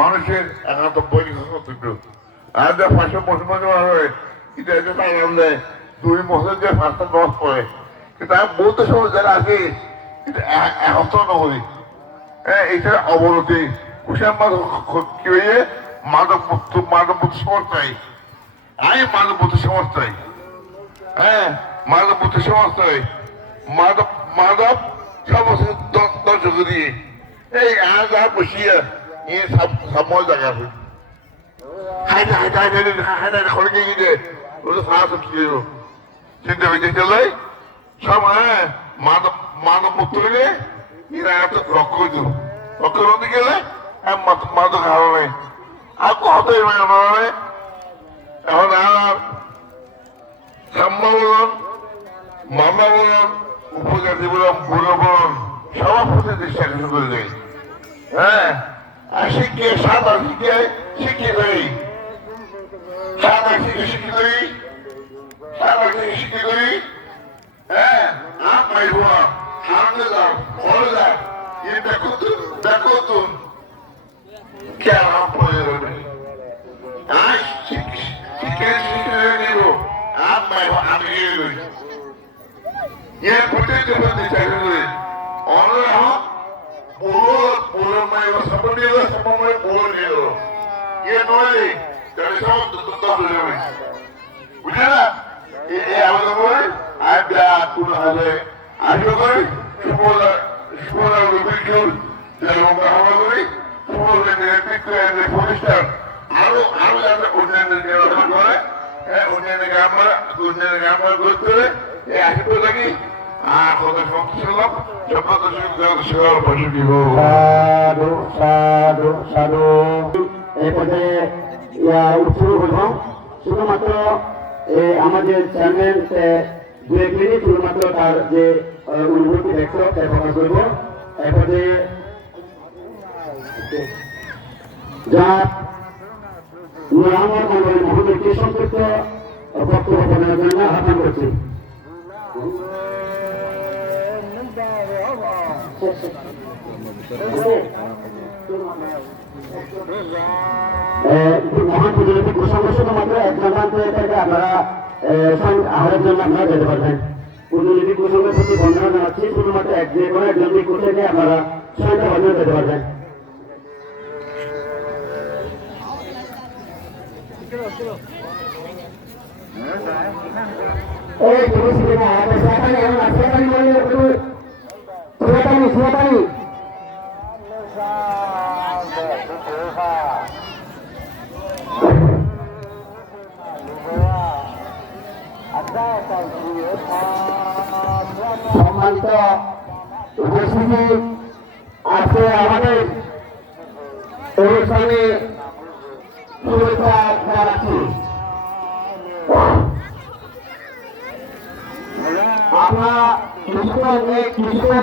মানুষের একান্ত বৈদিক কর্তব্য। আর যা 555 হয় এটা তাই দেয় 2 বছর যে 5টা 10 পড়ে কিন্তু বৌদ্ধ সমাজ যারা আছে এটা একত্র নগরী হ্যাঁ এটা অবনতি কুষাণ কি হয়ে মাদক মুক্ত সমাজ চাই, আমি মাদক মুক্ত সমাজ চাই, হ্যাঁ মাদক মুক্ত সমাজ চাই, মাদক সমস্ত দর্শক দিয়ে এই আজ আর বসিয়ে এই সময় জায়গা আছে হাইটা খড়ে গিয়ে ওটা সারা সব চিন্তা হয়ে চলে সব হ্যাঁ মাদক মুক্ত হলে এরা এত লক্ষ্য লক্ষ্য গেলে মাদক হারাবে আর কতই মানে এখন আর সাম্মা বলুন মামা বলুন উপজাতি বলুন বুড়ো বলুন সভাপতি দৃষ্টি আকর্ষণ করে দেয় হ্যাঁ আর শিক্ষে সাদা শিক্ষে শিক্ষিত সাদা শিক্ষে শিক্ষিত সাদা শিক্ষে শিক্ষিত হ্যাঁ আর পাইব সামনে যাও ফলে যাও ये देखो तुम क्या आप आज आप मैं आगे ये प्रत्येक बंदी चाहिए और हम पूरा मैं सपन में पूरा नहीं हो ये नोले तेरे सब तो ले बुझे ना ये आवाज़ बोले आप क्या पूरा है आज कोई সুবর্ণ রবিকুল এবং মহানগরী সুবর্ণের প্রতিষ্ঠান আরো যাতে উন্নয়নের নির্বাচন করে উন্নয়নের গ্রাম করতে এই আশীর্বাদ থাকি আর কত শক্তিশালাম যত সেবার বসে সাধু সাধু সাধু এই পর্যায়ে শুরু করব শুধুমাত্র আমাদের চেয়ারম্যান দু এক মিনিট শুধুমাত্র তার যে অনুভূতি ব্যক্ত প্রকাশ করব এরপরে যা নূর আহমদ মন্ডলী মহোদয়কে সংক্ষিপ্ত বক্তব্য প্রদানের জন্য আহ্বান করছি মহান প্রতিনিধি প্রসঙ্গ শুধুমাত্র এক ঘন্টা থেকে আপনারা আহারের জন্য আপনারা যেতে পারবেন প্রতিনিধি প্রসঙ্গের প্রতি বন্ধনা জানাচ্ছি শুধুমাত্র যে কোনো একজন বিক্ষু থেকে আপনারা সন্ধ্যা পর্যন্ত যেতে পারবেন সম্মানিত উপস্থিতি আজকে আমাদের অনুষ্ঠানে শুভেচ্ছা জানাচ্ছি আমরা কিছুক্ষণ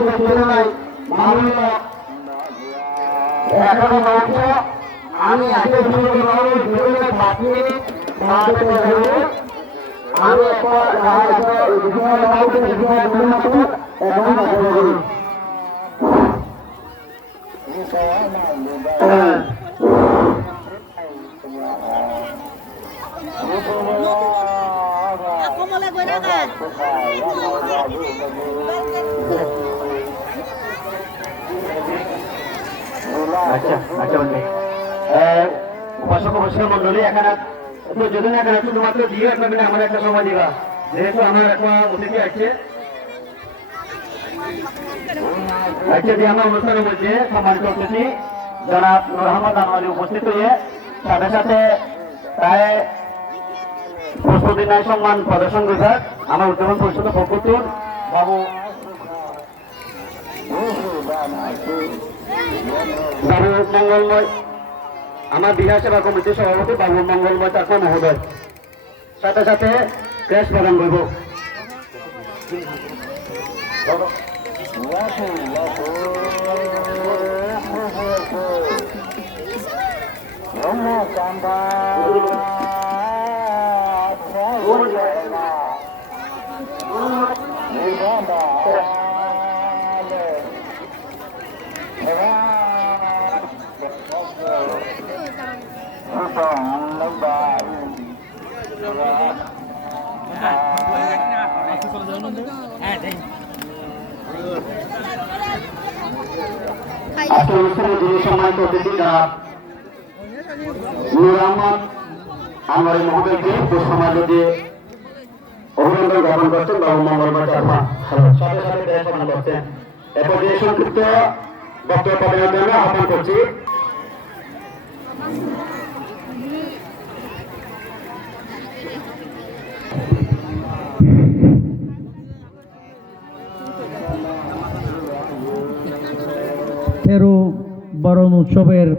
দেখতে নাই মাননীয় এখনো মাত্র আমি আগে শুরু করবো 5 মিনিট আমি Aku mulai gunakan. উপাসক অবশ্যই মন্ডলী এখানে যদি না এখানে শুধুমাত্র দিয়ে আপনাকে আমার একটা সময় দিবা যেহেতু আমার একটা অতিথি আছে দিয়ে আমার অনুষ্ঠানের মধ্যে সম্মানিত অতিথি জনাব নূর আহমদ আনোয়ারি উপস্থিত হয়ে সাথে সাথে প্রায় প্রস্তুতি ন্যায় সম্মান প্রদর্শন বিভাগ আমার উদ্যোগন পরিষদের ফখরুদ্দিন বাবু মঙ্গলময় আমার বিহার সেবা কমিটির সভাপতি বাবু মঙ্গলময় চাকমা মহোদয় সাথে সাথে ক্রেশ প্রদান করব আজকে অনুষ্ঠানে যিনি সম্মানিত অতিথি জনাব নূর আহমদ আনোয়ারি মহোদয়কে পুষ্পমাল্য দিয়ে অভিনন্দন জ্ঞাপন করছেন বাবু মঙ্গলময় চাকমা সাথে সাথে দেশ প্রদান করছেন এরপর যে সংক্ষিপ্ত বক্তব্য প্রদানের জন্য আহ্বান করছি উৎসবের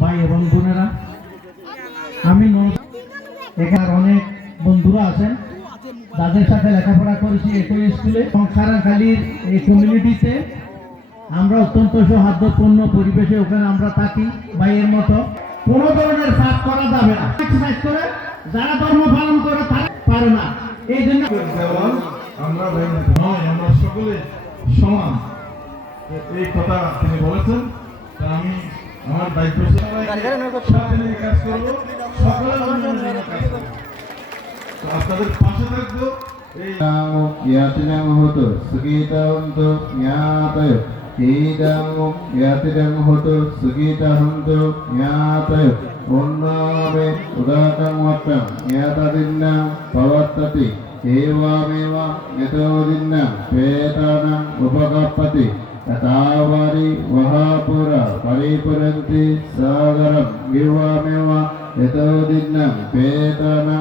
ভাই এবং বোনেরা, আমি এখানে অনেক বন্ধুরা আছেন যাদের সাথে লেখাপড়া করেছি একই স্কুলে। সংসারাখালীর এই কমিউনিটিতে আমরা অত্যন্ত সৌহার্দ্যপূর্ণ পরিবেশে ওখানে আমরা থাকি। ভাইয়ের মতো কোনো ধরনের ফাঁক করা যাবে না। এক্সারসাইজ করে যারা ধর্ম পালন করে তারা পারে না, এই জন্য আমরা নয়, আমরা সকলে সমান, এই কথা তিনি বলেছেন। তা আমি আমার দায়িত্ব সাথে নিয়ে কাজ করবো, সকলের জন্য কাজ করবো, তো আপনাদের পাশে থাকবো। এই ইয়াতিনাং হতো সুগীতা হন্তু জ্ঞাতয় ঈদাং ইয়াতিনাং হতো সুগীতা হন্তু জ্ঞাতয় উন্নামে উদাকাং ওয়াক্কাং জ্ঞাতাদিন্নাং পবত্ততি एवामेव यतोदिन्नं पेतानां उपकप्पति तथावारि वहापुरा परिपुरन्ति सागरं गिवामेव यतोदिन्नं पेतानां